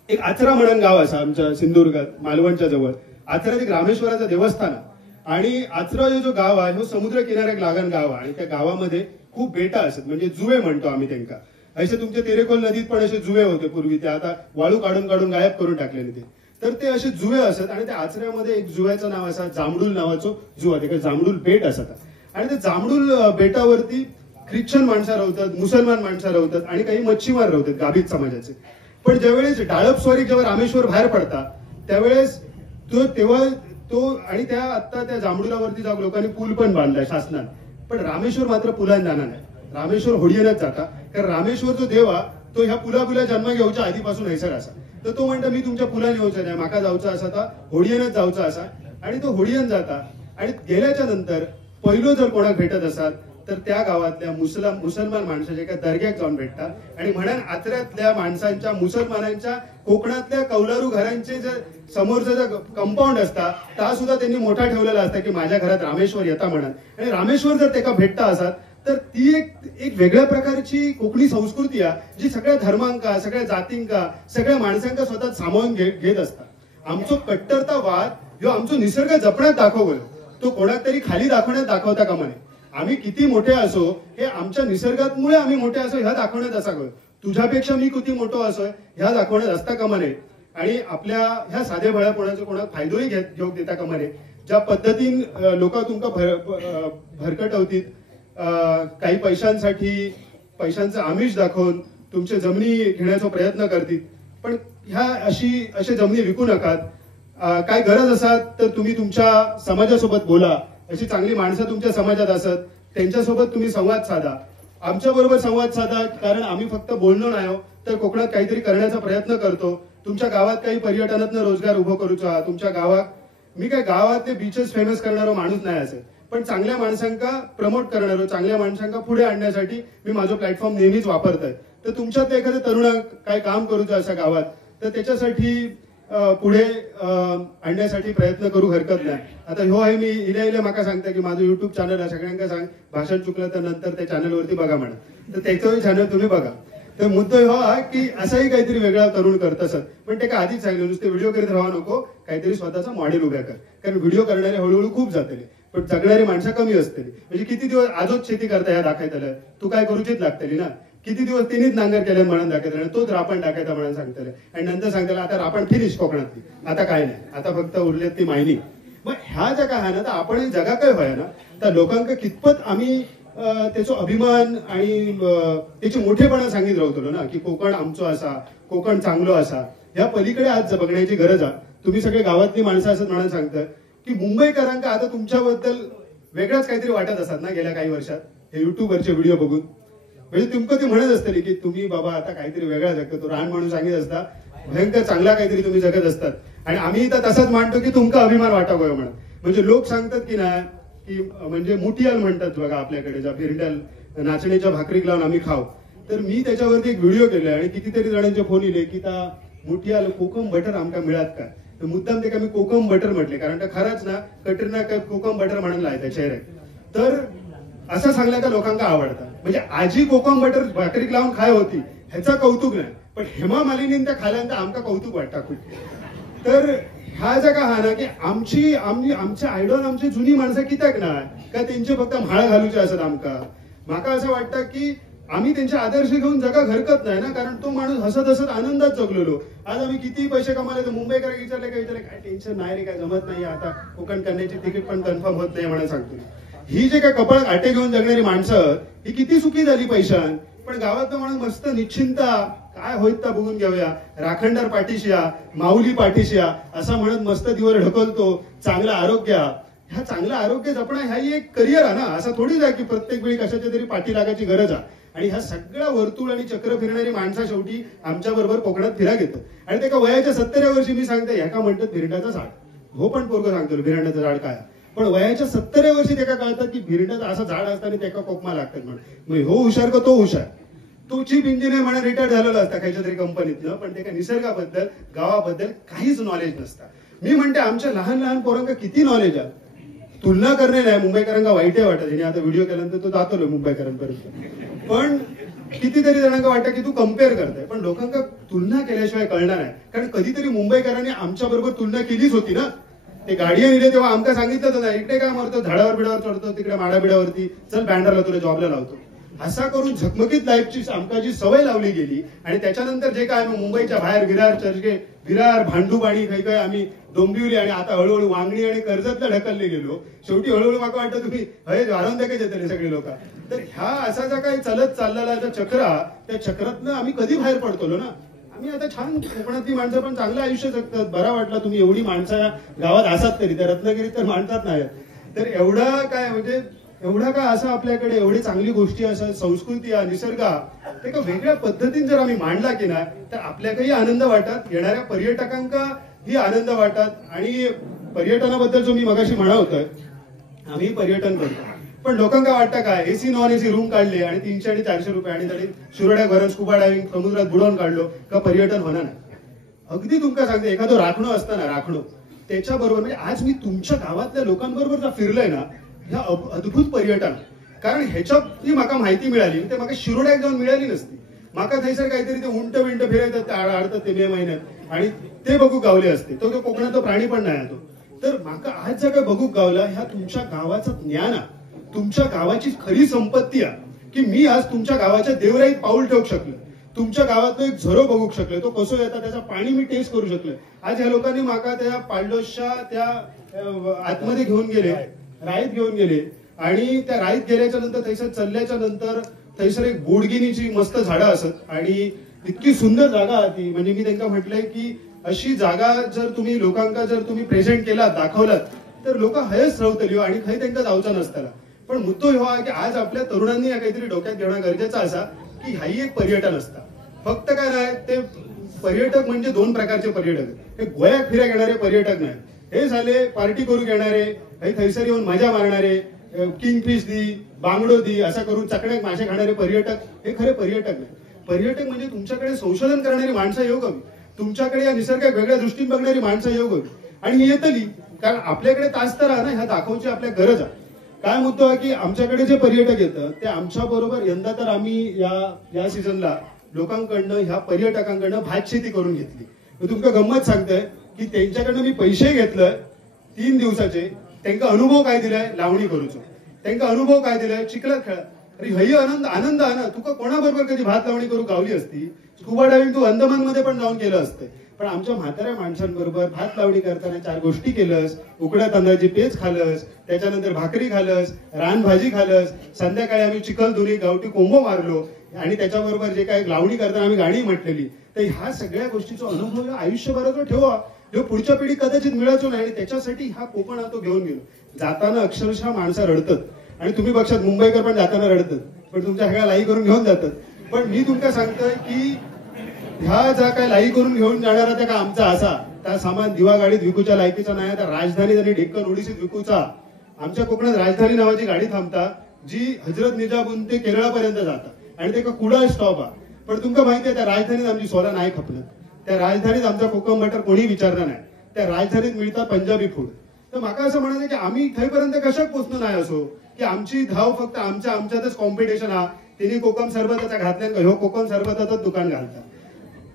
एक आचरा म्हणून गाव असा आमच्या सिंधुदुर्गात मालवणच्या जवळ. आचरा एक रामेश्वराचं देवस्थान आहे. आणि आचरा हे जो गाव आहे, तो समुद्र किनाऱ्याक लागण गाव आहे. आणि त्या गावामध्ये खूप बेटा असत, म्हणजे जुवे म्हणतो आम्ही त्यांना. असे तुमच्या तेरेकोल नदीत पण असे जुवे होते पूर्वी, ते आता वाळू काढून काढून गायब करून टाकलेले ते. तर ते असे जुवे असत. आणि त्या आचऱ्यामध्ये एक जुव्याचं नाव असा जांभडूल नावाचं जुवा, ते जांभडूल बेट असत. आणि ते जांभडूल बेटावरती ख्रिश्चन माणसं राहतात, मुसलमान माणसं राहतात आणि काही मच्छीमार राहतात गाभित समाजाचे. पण ज्यावेळेस डाळपस्वारी जेव्हा रामेश्वर बाहेर पडता त्यावेळेस तेव्हा तो आणि आता त्या जांभडुलावरती जाऊन लोकांनी पूल पण बांधलाय शासनात. पण रामेश्वर मात्र पुलान जाणार नाही, रामेश्वर होडीयनच जाता. कारण रामेश्वर जो देवा तो ह्या पुला जन्म घेऊच्या आधीपासून हैसर असा. तर तो म्हणतो मी तुमच्या पुलान येऊचा नाही, माका जाऊचा असा तर होडीयनच जाऊचा असा. आणि तो होडीयन जाता. आणि गेल्याच्या नंतर पहिलो जर कोणाक भेटत असाल तर त्या गावातल्या मुसलमान माणसाच्या एका दर्ग्यात जाऊन भेटतात. आणि म्हणून आचऱ्यातल्या माणसांच्या, मुसलमानांच्या, कोकणातल्या कौलारू घरांचे जे समोरचं जे कंपाऊंड असतात त्या सुद्धा त्यांनी मोठा ठेवलेला असता की माझ्या घरात रामेश्वर येता म्हणून. आणि रामेश्वर जर त्याला भेटता असतात तर ती एक वेगळ्या प्रकारची कोकणी संस्कृती आहे जी सगळ्या धर्मांका, सगळ्या जातींका, सगळ्या माणसांका स्वतः सामावून घेत असतात. आमचो कट्टरतावाद ह्यो आमचो निसर्ग जपण्यात दाखवलो, तो कोणाक तरी खाली दाखवता कामा नये. आम्ही किती मोठे असो हे आमच्या निसर्गामुळे आम्ही मोठे असो ह्या दाखवण्यात असा कळ. तुझ्यापेक्षा मी किती मोठो असो ह्या दाखवण्यात असता कामा नये. आणि आपल्या ह्या साध्या भळ्यापणाचा कोणाक फायदोही घेऊक देता कामा नये. ज्या पद्धतीन लोक तुमका भरकटवतील काही पैशांचं आमिष दाखवून तुमच्या जमिनी घेण्याचा प्रयत्न करतील, पण ह्या असे जमिनी विकू नकात. काय गरज असतात तर तुम्ही तुमच्या समाजासोबत बोला. अशी चांगली माणसं तुमच्या समाजात असत, त्यांच्यासोबत तुम्ही संवाद साधा, आमच्या बरोबर संवाद साधा. कारण आम्ही फक्त बोलणं नाही तर कोकणात काहीतरी करण्याचा प्रयत्न करतो. तुमच्या गावात काही पर्यटनातनं रोजगार उभं करूचा. तुमच्या गावात मी काय गावातले बीचेस फेमस करणारा माणूस नाही असेल, पण चांगल्या माणसांका प्रमोट करणारो, चांगल्या माणसांका पुढे आणण्यासाठी मी माझं प्लॅटफॉर्म नेहमीच वापरतोय. तर तुमच्यात एखाद्या तरुणा काय काम करूचं असं गावात, तर त्याच्यासाठी पुढे आणण्यासाठी प्रयत्न करू हरकत नाही. आता ह्यो आहे मी इल्या माका सांगता की माझं युट्यूब चॅनल आहे, सगळ्यांना सांग भाषण चुकलं तर नंतर त्या चॅनलवरती बघा म्हणा, तर त्याचंही चॅनल तुम्ही बघा. तर मुद्दा हो आहे की असाही काहीतरी वेगळा तरुण करत असत, पण ते काय आधीच सांगितलं नुसते व्हिडिओ करीत राहा नको, काहीतरी स्वतःचा मॉडेल उभ्या कर. कारण व्हिडिओ करणारे हळूहळू खूप जातले, पण जगणारी माणसं कमी असतली. म्हणजे किती दिवस आजच शेती करता या दाखवताय, तू काय करूचीच लागतली ना. किती दिवस त्यांनीच नांगर केल्यान म्हणून दाखवताय, तोच रापण टाकायचा म्हणून सांगताय, आणि नंतर सांगताना आता रापण फिनिश कोकणातली, आता काय नाही, आता फक्त उरल्यात ती मायनी. मग ह्या जगा आहे ना, तर आपण जगा काय व्हाय ना, तर लोकांना कितपत आम्ही त्याचा अभिमान आणि त्याची मोठेपणा सांगित राहतो ना, की कोकण आमचो असा, कोकण चांगलो असा. ह्या पलीकडे आज बघण्याची गरज आहे. तुम्ही सगळे गावातली माणसं असं म्हणून सांगतात की मुंबईकरांका आता तुमच्याबद्दल वेगळंच काहीतरी वाटत असतात ना गेल्या काही वर्षात हे युट्यूबवरचे व्हिडिओ बघून. म्हणजे तुमकं ती म्हणत असतली की तुम्ही बाबा आता काहीतरी वेगळा जगता, तो रान म्हणून सांगित असता, भयंकर चांगला काहीतरी तुम्ही जगत असतात. आणि आम्ही तर तसंच मानतो की तुमका अभिमान वाटावं म्हणून. म्हणजे लोक सांगतात की ना, की म्हणजे मुठियाल म्हणतात बघा आपल्याकडे, ज्या भिरड्याल नाचण्याच्या भाकरीक लावून आम्ही खाऊ. तर मी त्याच्यावरती एक व्हिडिओ केलाय आणि कितीतरी जणांचे फोन येले की त्या मुठियाल कोकम बटर आमका मिळत काय. तर मुद्दाम ते का मी कोकम बटर म्हटले, कारण का खरंच ना कटरीना कैफ कोकम बटर म्हणायला आहे त्या चेहऱ्यात. तर असं सांगलं का लोकांना आवडतं. म्हणजे आजी कोकम बटर भाकरीक लावून खाय होती ह्याचा कौतुक नाही, पण हेमा मालिनीने त्या खाल्यानंतर आमका कौतुक वाटतं खूप. तर हा जगा हा ना की आमचे आयडॉल आमची जुनी माणसं कित्याक ना का त्यांचे फक्त म्हाळ घालूचे असत आमका. माका असं वाटतं की आम्ही त्यांचे आदर्श घेऊन जगा हरकत नाही ना, कारण तो माणूस हसत हसत आनंदात जगलेलो. आज आम्ही किती पैसे कमाले तर मुंबईकर विचारले काय टेन्शन नाही रे, काय जमत नाही, आता कोकण करण्याची तिकीट पण कन्फर्म होत नाही म्हणून सांगतो. ही जे काय कपाळ आटे घेऊन जगणारी माणसं ही किती सुखी झाली पैशान. पण गावातलं माणूस मस्त निश्चिंता काय होईत तर बघून घेऊया, राखणदार पाठीशिया, माऊली पाठीशिया असं म्हणत मस्त दिवर ढकलतो. चांगलं आरोग्य, ह्या चांगलं आरोग्य जपणं ह्याही एक करिअर आहे ना. असं थोडीच आहे की प्रत्येक वेळी कशाच्या तरी पाठी लागायची गरज आहे. आणि ह्या सगळ्या वर्तुळ आणि चक्र फिरणारी माणसं शेवटी आमच्या बरोबर कोकणात फिरा घेतात. आणि त्या वयाच्या 70व्या वर्षी मी सांगते ह्या का म्हणतात भिरंडाचं झाड. हो पण पोरगं सांगतो भिरंडाचं झाड काय, पण वयाच्या 70व्या वर्षी त्याला कळतात की भिरंडाचं असं झाड असताना त्याला कोकमा लागतात म्हणून. हो हुशार का तो हुशार, तो चीफ इंजिनियर म्हणून रिटायर झालेला असता खायच्या तरी कंपनीतनं, पण त्याला निसर्गाबद्दल गावाबद्दल काहीच नॉलेज नसतं. मी म्हणते आमच्या लहान लहान पोरांना किती नॉलेज आहे. तुलना करणे नाही, मुंबईकरांना वाईटही वाटत. आणि आता व्हिडिओ केल्यानंतर तो जातो मुंबईकरांपर्यंत, पण कितीतरी जणांना वाटतं की तू कम्पेअर करताय, पण लोकांना तुलना केल्याशिवाय कळणार नाही. कारण कधीतरी मुंबईकरांनी आमच्या बरोबर तुलना केलीच होती ना. ते गाडीने दिले तेव्हा आमका सांगितलं ना, इकडे काय मारतो, झाडावर बिडावर चढतो, तिकडे माडाबिडावरती, चल बँडरला तुला जॉबला लावतो. असा करून झकमकीत लाईफची आमका जी सवय लावली गेली. आणि त्याच्यानंतर जे काय मुंबईच्या बाहेर विरार, चर्चगे, विरार, भांडूपाणी काही काय आम्ही डोंबिवली आणि आता हळूहळू वांगणी आणि कर्जतला ढकलले गेलो. शेवटी हळूहळू मला वाटतं तुम्ही हय वाढवून द्या येते सगळे लोक. तर ह्या असा ज्या काही चालत चाललेला चक्र, त्या चक्रातनं आम्ही कधी बाहेर पडतो ना. आम्ही आता छान कोकणातली माणसं पण चांगलं आयुष्य जगतात. बरा वाटला तुम्ही एवढी माणसं गावात असतात तरी, त्या रत्नागिरीत तर माणसात नाही. तर एवढा काय म्हणजे एवढा का असं आपल्याकडे एवढी चांगली गोष्टी असं संस्कृती निसर्ग एका वेगळ्या पद्धतीने जर आम्ही मांडला की नाही तर आपल्यालाही आनंद वाटत, येणाऱ्या पर्यटकांका ही आनंद वाटत. आणि पर्यटनाबद्दल जो मी मगाशी म्हणा होतोय, आम्ही पर्यटन करतो, पण लोकांना वाटतं काय एसी नॉन एसी रूम काढले आणि 300 आणि 400 रुपये आणि तरी शिरोड्या भरून स्कुबा डायव्हिंग समुद्रात बुडवून काढलो का पर्यटन होणार नाही. अगदी तुमका सांगते, एखादं राखणं असतं ना, राखणं त्याच्याबरोबर म्हणजे आज मी तुमच्या गावातल्या लोकांबरोबर जर फिरलोय ना, ह्या अद्भुत पर्यटन. कारण ह्याच्यातली माका माहिती मिळाली ते माका शिरोड्यात जाऊन मिळाली नसती. माका थैसर काहीतरी ते उंट विंट फिरायचं आडतात ते मे महिन्यात आणि ते बघू गावले असते. तो कोकणात तो प्राणी पण नाही तो. तर माका आज जर काय बघू गावला, ह्या तुमच्या गावाचं ज्ञान आहे, तुमच्या गावाची खरी संपत्ती आहे की मी आज तुमच्या गावाच्या देवराईत पाऊल ठेवू शकलो. तुमच्या गावातलो एक झरो बघू शकले, तो कसो येता त्याचा पाणी मी टेस्ट करू शकले. आज ह्या लोकांनी माका त्या पाळडोसच्या त्या आतमध्ये घेऊन गेले, राईत घेऊन गेले आणि त्या राईत गेल्याच्या नंतर थैसर चल्ल्याच्या नंतर थैसर एक बोडगिनीची मस्त झाडं असत आणि इतकी सुंदर जागा होती. म्हणजे मी त्यांना म्हटलंय की अशी जागा जर तुम्ही लोकांका जर तुम्ही प्रेझेंट केला, दाखवलात, तर लोक हयच रावतली आणि खंय त्यांना जावचा नसताना. पण मुद्दो ह्यो आहे की आज आपल्या तरुणांनी या काहीतरी डोक्यात घेणं गरजेचं असा की हाही एक पर्यटन असता. फक्त काय नाही, ते पर्यटक म्हणजे दोन प्रकारचे पर्यटक. हे गोयात फिरायला येणारे पर्यटक नाही, हे झाले पार्टी करू येणारे, हे थैसर येऊन मजा मारणारे, किंगफिश दी, बांगडो दी असं करून चकड्यात मासे खाणारे पर्यटक, हे खरे पर्यटक नाही. पर्यटक म्हणजे तुमच्याकडे संशोधन करणारी माणसं येऊ हवी, तुमच्याकडे या निसर्ग वेगळ्या दृष्टीने बघणारी माणसं येऊ हवी आणि ही येतली. कारण आपल्याकडे तास तर आहे ना, ह्या दाखवची आपल्या गरज आहे. काय मुद्दा आहे की आमच्याकडे जे पर्यटक येतं ते आमच्या बरोबर यंदा तर आम्ही या सीझनला लोकांकडनं ह्या पर्यटकांकडनं भात शेती करून घेतली. मी तुमका गंमत सांगतोय की त्यांच्याकडनं मी पैसे घेतलंय 3 दिवसाचे, त्यांना अनुभव काय दिलाय लावणी करूचो, त्यांना अनुभव काय दिलाय चिखलात खेळा. अरे हय आनंद आहे ना. तुका कोणाबरोबर कधी भात लावणी करू गावली असती, स्कुबा डायव्हिंग तू अंदमान मध्ये पण जाऊन केलं असतं. पण आमच्या म्हाताऱ्या माणसांबरोबर भात लावणी करताना 4 गोष्टी केलंस, उकड्या तांदळाची पेज खालस, त्याच्यानंतर भाकरी खालस, रानभाजी खालस, संध्याकाळी आम्ही चिखल दुरी गावठी कोंबो मारलो आणि त्याच्याबरोबर जे काही लावणी करताना आम्ही गाणी म्हटलेली. तर ह्या सगळ्या गोष्टीचा अनुभव आयुष्यभराचा ठेवा, जो पुढच्या पिढी कदाचित मिळायचो नाही. आणि त्याच्यासाठी हा कोकण हा तो घेऊन गेलो. जाताना अक्षरशः माणसं रडतात आणि तुम्ही बघशात मुंबईकर पण जाताना रडतात, पण तुमच्या सगळ्या लाई करून घेऊन जातात. पण मी तुमका सांगतोय की ह्या ज्या काय लाई करून घेऊन जाणारा त्या का आमचा असा त्या सामान दिवा गाडीत विकूच्या लायकीचा नाही, त्या राजधानीत आणि डेक्कन ओडिसीत विकूचा. आमच्या कोकणात राजधानी नावाची गाडी थांबता जी हजरत निजामून ते केरळापर्यंत जाता आणि ते कुडा स्टॉप आहे. पण तुमका माहिती आहे त्या राजधानीत आमची सोला नाही खपलं, त्या राजधानीत आमचा कोकम बटर कोणी विचारणार नाही, त्या राजधानीत मिळतात पंजाबी फूड. तर माका असं म्हणायचं की आम्ही थंयपर्यंत कशाक पोचलो नाही असो की आमची धाव फक्त आमच्यातच कॉम्पिटिशन हा. तिने कोकम सरबताचा घातल्यान ह्यो कोकम सरबताचंच दुकान घालतात.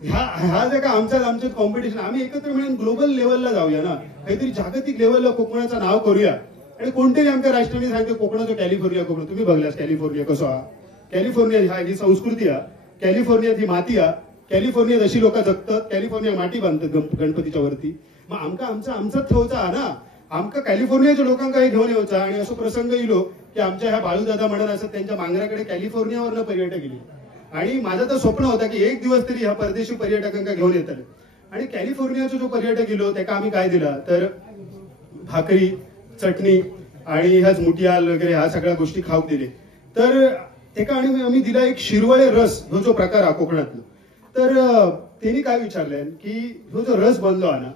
ह्या जे का आमच्यात कॉम्पिटिशन, आम्ही एकत्र मिळून ग्लोबल लेवलला जाऊया ना, काहीतरी जागतिक लेवलला कोकणाचं नाव करूया. आणि कोणतेही आमच्या राष्ट्राने सांगते कोकणाचं कॅलिफोर्निया कोकण. तुम्ही बघलास कॅलिफोर्निया कसं हा, कॅलिफोर्निया ही संस्कृती हा, कॅलिफोर्नियात ही माती हा, कॅलिफोर्नियात अशी लोक जगतात, कॅलिफोर्निया माती बांधतात गणपतीच्या वरती. मग आमचाच ठेवचा हा ना, आमका कॅलिफोर्नियाच्या लोकांका हे घेऊन यायचा. आणि असं प्रसंग येलो की आमच्या ह्या बाळूदादा म्हणत असत त्यांच्या मांगराकडे कॅलिफोर्नियावरनं पर्यटक गेले आणि माझं तर स्वप्न होतं की एक दिवस तरी ह्या परदेशी पर्यटकांना घेऊन येतात. आणि कॅलिफोर्नियाचा जो पर्यटक गेलो त्याला आम्ही काय दिला तर भाकरी, चटणी आणि ह्याच मुटियाल वगैरे ह्या सगळ्या गोष्टी खाऊक दिले. तर त्याका आणि आम्ही दिला एक शिरवळे रस, जो जो प्रकार हा कोकणातला. तर त्यांनी काय विचारलंय की जो जो रस बनलो आहे ना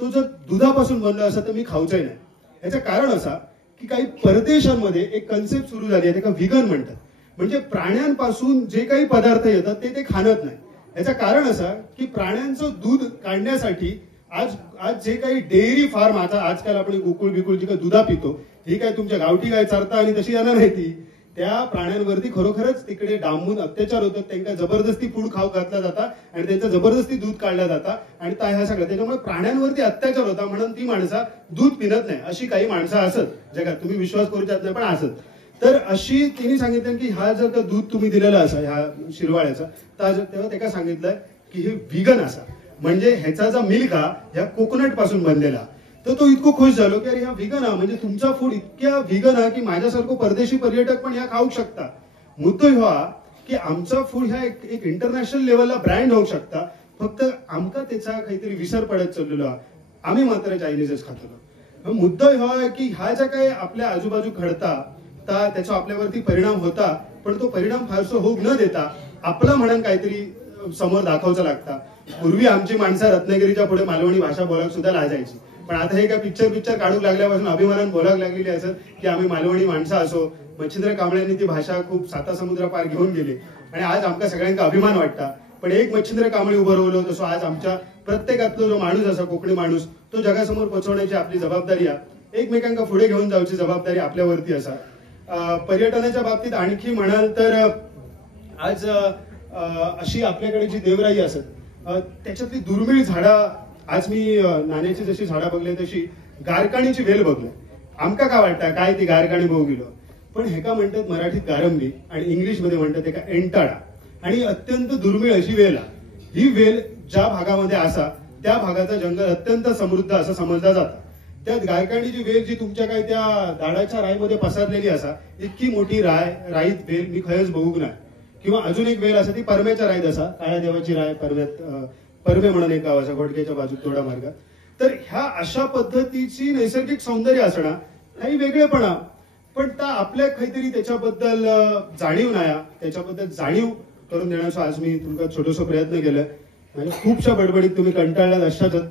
तो जर दुधापासून बनलो असं तर मी खाऊचाही नाही. याचं कारण असा की काही परदेशांमध्ये एक कन्सेप्ट सुरू झाली आहे, त्याला व्हिगन म्हणतात. म्हणजे प्राण्यांपासून जे काही पदार्थ येतात ते खाणत नाही. याचं कारण असं की प्राण्यांचं दूध काढण्यासाठी आज जे काही डेअरी फार्म आता आजकाल आपण गोकुळ बिकुळ जी काही दुधा पितो, ही काय तुमच्या गावठी गाय चरता आणि तशी येणार नाही ती. त्या प्राण्यांवरती खरोखरच तिकडे डांबून अत्याचार होतात, त्यांना जबरदस्ती फूड खाऊ घातला जाता आणि त्यांचं जबरदस्ती दूध काढला जाता आणि ह्या सगळं त्याच्यामुळे प्राण्यांवरती अत्याचार होता. म्हणून ती माणसं दूध पिनत नाही. अशी काही माणसं असत जगात, तुम्ही विश्वास करू शकत नाही पण असत. तर अशी तिने सांगितलं की हा जर का दूध तुम्ही दिलेला असा ह्या शिरवाळ्याचा, तर तेव्हा त्याला सांगितलं की हे व्हिगन असा, म्हणजे ह्याचा जो मिल्क हा ह्या कोकोनट पासून बनलेला. तर तो इतको खुश झालो की अरे ह्या व्हिगन हा, म्हणजे तुमचा फूड इतक्या व्हिगन हा की माझ्यासारखं परदेशी पर्यटक पण ह्या खाऊ शकता. मुद्दो ह्यो हा की आमचा फूड ह्या एक इंटरनॅशनल लेवलला ब्रँड होऊ शकता. फक्त आमका त्याचा काहीतरी विसर पडत चाललेलो हा, आम्ही मात्र चायनीजच खातो. मुद्दा ह्यो आहे की ह्या ज्या काही आपल्या आजूबाजू घडता त्याचा आपल्यावरती परिणाम होता, पण तो परिणाम फारसं होऊ न देता आपला म्हणून काहीतरी समोर दाखवायचं लागता. पूर्वी आमची माणसं रत्नागिरीच्या पुढे मालवणी भाषा बोलायला सुद्धा लाजायची, पण आता हे काय पिक्चर काढू लागल्यापासून अभिमानानं बोलायला लागलेली असत की आम्ही मालवणी माणसं असो. मच्छिंद्र कांबळेंनी ती भाषा खूप 7 समुद्र पार घेऊन गेली आणि आज आमका सगळ्यांना अभिमान वाटता. पण एक मच्छिंद्र कांबळे उभं राहिलो तसं आज आमच्या प्रत्येकातलो जो माणूस असा कोकणी माणूस तो जगासमोर पोहोचवण्याची आपली जबाबदारी आहे. एकमेकांना पुढे घेऊन जायची जबाबदारी आपल्यावरती असा. पर्यटनाच्या बाबतीत आणखी म्हणाल तर आज अशी आपल्याकडे जी देवराई असत त्याच्यातली दुर्मिळ झाडं, आज मी नाण्याची जशी झाडं बघले तशी गारकाणीची वेल बघले. आमका काय वाटतं काय ती गारकाणी बघू गेलो, पण हे का म्हणतात मराठीत गारंबी आणि इंग्लिशमध्ये म्हणतात एका एंटाळा. आणि अत्यंत दुर्मिळ अशी वेल आहे. ही वेल ज्या भागामध्ये असा त्या भागाचा जंगल अत्यंत समृद्ध असं समजलं जातं. त्या गायकांडीची वेल जी तुमच्या काय त्या दाडाच्या राईमध्ये पसरलेली असा इतकी मोठी राईत वेल मी खयच बघूक नाही. किंवा अजून एक वेल असा ती परमेच्या राईत असा काळ्या देवाची राय परमे म्हणून एक गाव असा घोडक्याच्या बाजूत थोडा मार्गात. तर ह्या अशा पद्धतीची नैसर्गिक सौंदर्य असणं काही वेगळेपणा, पण त्या आपल्या काहीतरी त्याच्याबद्दल जाणीव नाही, त्याच्याबद्दल जाणीव करून देण्याचा आज मी तुमका छोटोसो प्रयत्न केलाय. म्हणजे खूपशा बडबडीत तुम्ही कंटाळल्यात असतातच.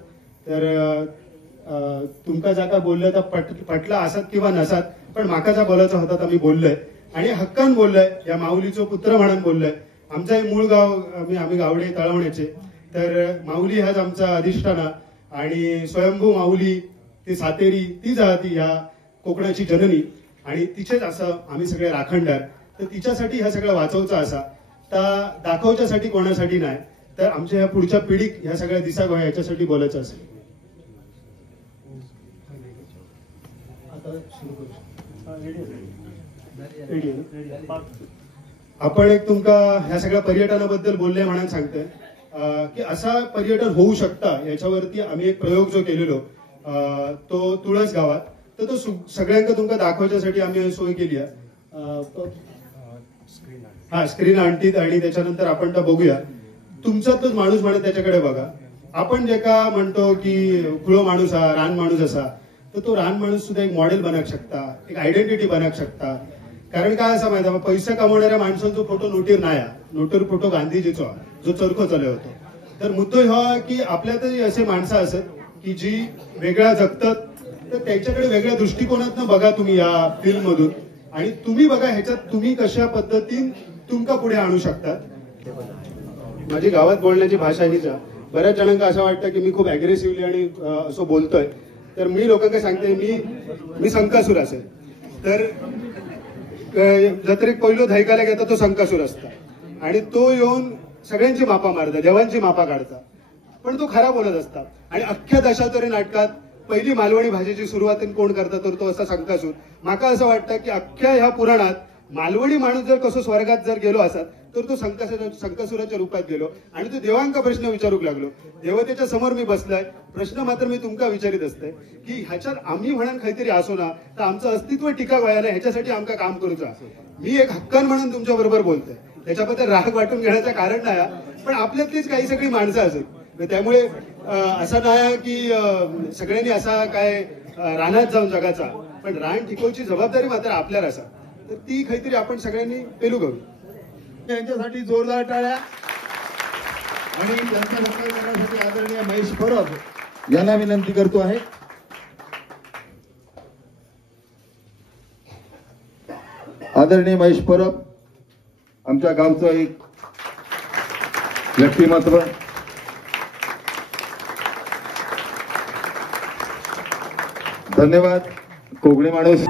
तर तुमका जा काय बोललं तर पटला असत किंवा नसात, पण माका जा बोलायचा होता तर मी बोललोय आणि हक्कान बोललोय. या माऊलीचो पुत्र म्हणून बोललोय. आमचा हे मूळ गाव आम्ही गावडे तळवण्याचे. तर माऊली हाच आमचा अधिष्ठाना आणि स्वयंभू माऊली ती सातेरी ती जाती ह्या कोकणाची जननी आणि तिचेच असं आम्ही सगळे राखणदार. तर तिच्यासाठी ह्या सगळं वाचवचा असा तर दाखवच्यासाठी कोणासाठी नाही, तर आमच्या ह्या पुढच्या पिढीक ह्या सगळ्या दिसा गोळ्या ह्याच्यासाठी बोलायचं असेल. आपण एक तुमका ह्या सगळ्या पर्यटनाबद्दल बोलले म्हणून सांगतोय की असा पर्यटन होऊ शकता याच्यावरती आम्ही एक प्रयोग जो केलेलो तो तुळस गावात. तर तो सगळ्यांना तुमका दाखवण्यासाठी आम्ही सोय केली आहे. हा स्क्रीन आणतीत आणि त्याच्यानंतर आपण तर बघूया. तुमच्यातच माणूस म्हणत त्याच्याकडे बघा. आपण जे का म्हणतो की खुळो माणूस हा रान माणूस असा, तर तो रान माणूस सुद्धा एक मॉडेल बनवू शकता, एक आयडेंटिटी बनवू शकता. कारण काय असं माहिती पैसे कमवणाऱ्या माणसांचा फोटो नोटीर नाही, नोटीर फोटो गांधीजीचा जो चरखो चालू होतो. तर मुद्दो हा की आपल्यातही असे माणसं असत की जी वेगळ्या जगतात, तर त्याच्याकडे वेगळ्या दृष्टिकोनातनं बघा तुम्ही या फिल्म मधून आणि तुम्ही बघा ह्याच्यात तुम्ही कशा पद्धतीन तुमका पुढे आणू शकतात. माझी गावात बोलण्याची भाषा हीच आहे. बऱ्याच जणांना असं वाटतं की मी खूप अग्रेसिव्हली आणि असं बोलतोय. तर मी लोकांना सांगते मी संकासूर असेल. तर जत्रेक पहिलो धैकाला घेता तो संकासूर असता आणि तो येऊन सगळ्यांची मापा मारता, देवांची मापा काढता, पण तो खरा बोलत असता. आणि अख्ख्या दशावतारी नाटकात पहिली मालवणी भाषेची सुरुवात कोण करता तर तो असा संकासूर. माका असं वाटतं की अख्ख्या ह्या पुराणात मालवणी माणूस जर कसं स्वर्गात जर गेलो असत तर तो संकासुराच्या रूपात गेलो आणि तो देवांका प्रश्न विचारूक लागलो. देवतेच्या समोर मी बसलाय, प्रश्न मात्र मी तुमका विचारित असते की ह्याच्यात आम्ही म्हणून काहीतरी असो ना तर आमचं अस्तित्व टिका व्हायला ह्याच्यासाठी आमका काम करूचा. मी एक हक्कान म्हणून तुमच्या बरोबर बोलतोय, त्याच्याबद्दल राग वाटून घेण्याचं कारण नाही, पण आपल्यातलीच काही सगळी माणसं असेल. त्यामुळे असं नाही की सगळ्यांनी असा काय रानात जाऊन जगाचा, पण रान टिकवची जबाबदारी मात्र आपल्याला असा. तर ती काहीतरी आपण सगळ्यांनी पेलू करू. यांच्यासाठी जोरदार टाळ्या. आणि त्यांचा सत्कार करण्यासाठी आदरणीय महेश परब यांना विनंती करतो आहे. आदरणीय महेश परब आमच्या गावचं एक व्यक्तिमत्व. धन्यवाद. कोकणी माणूस.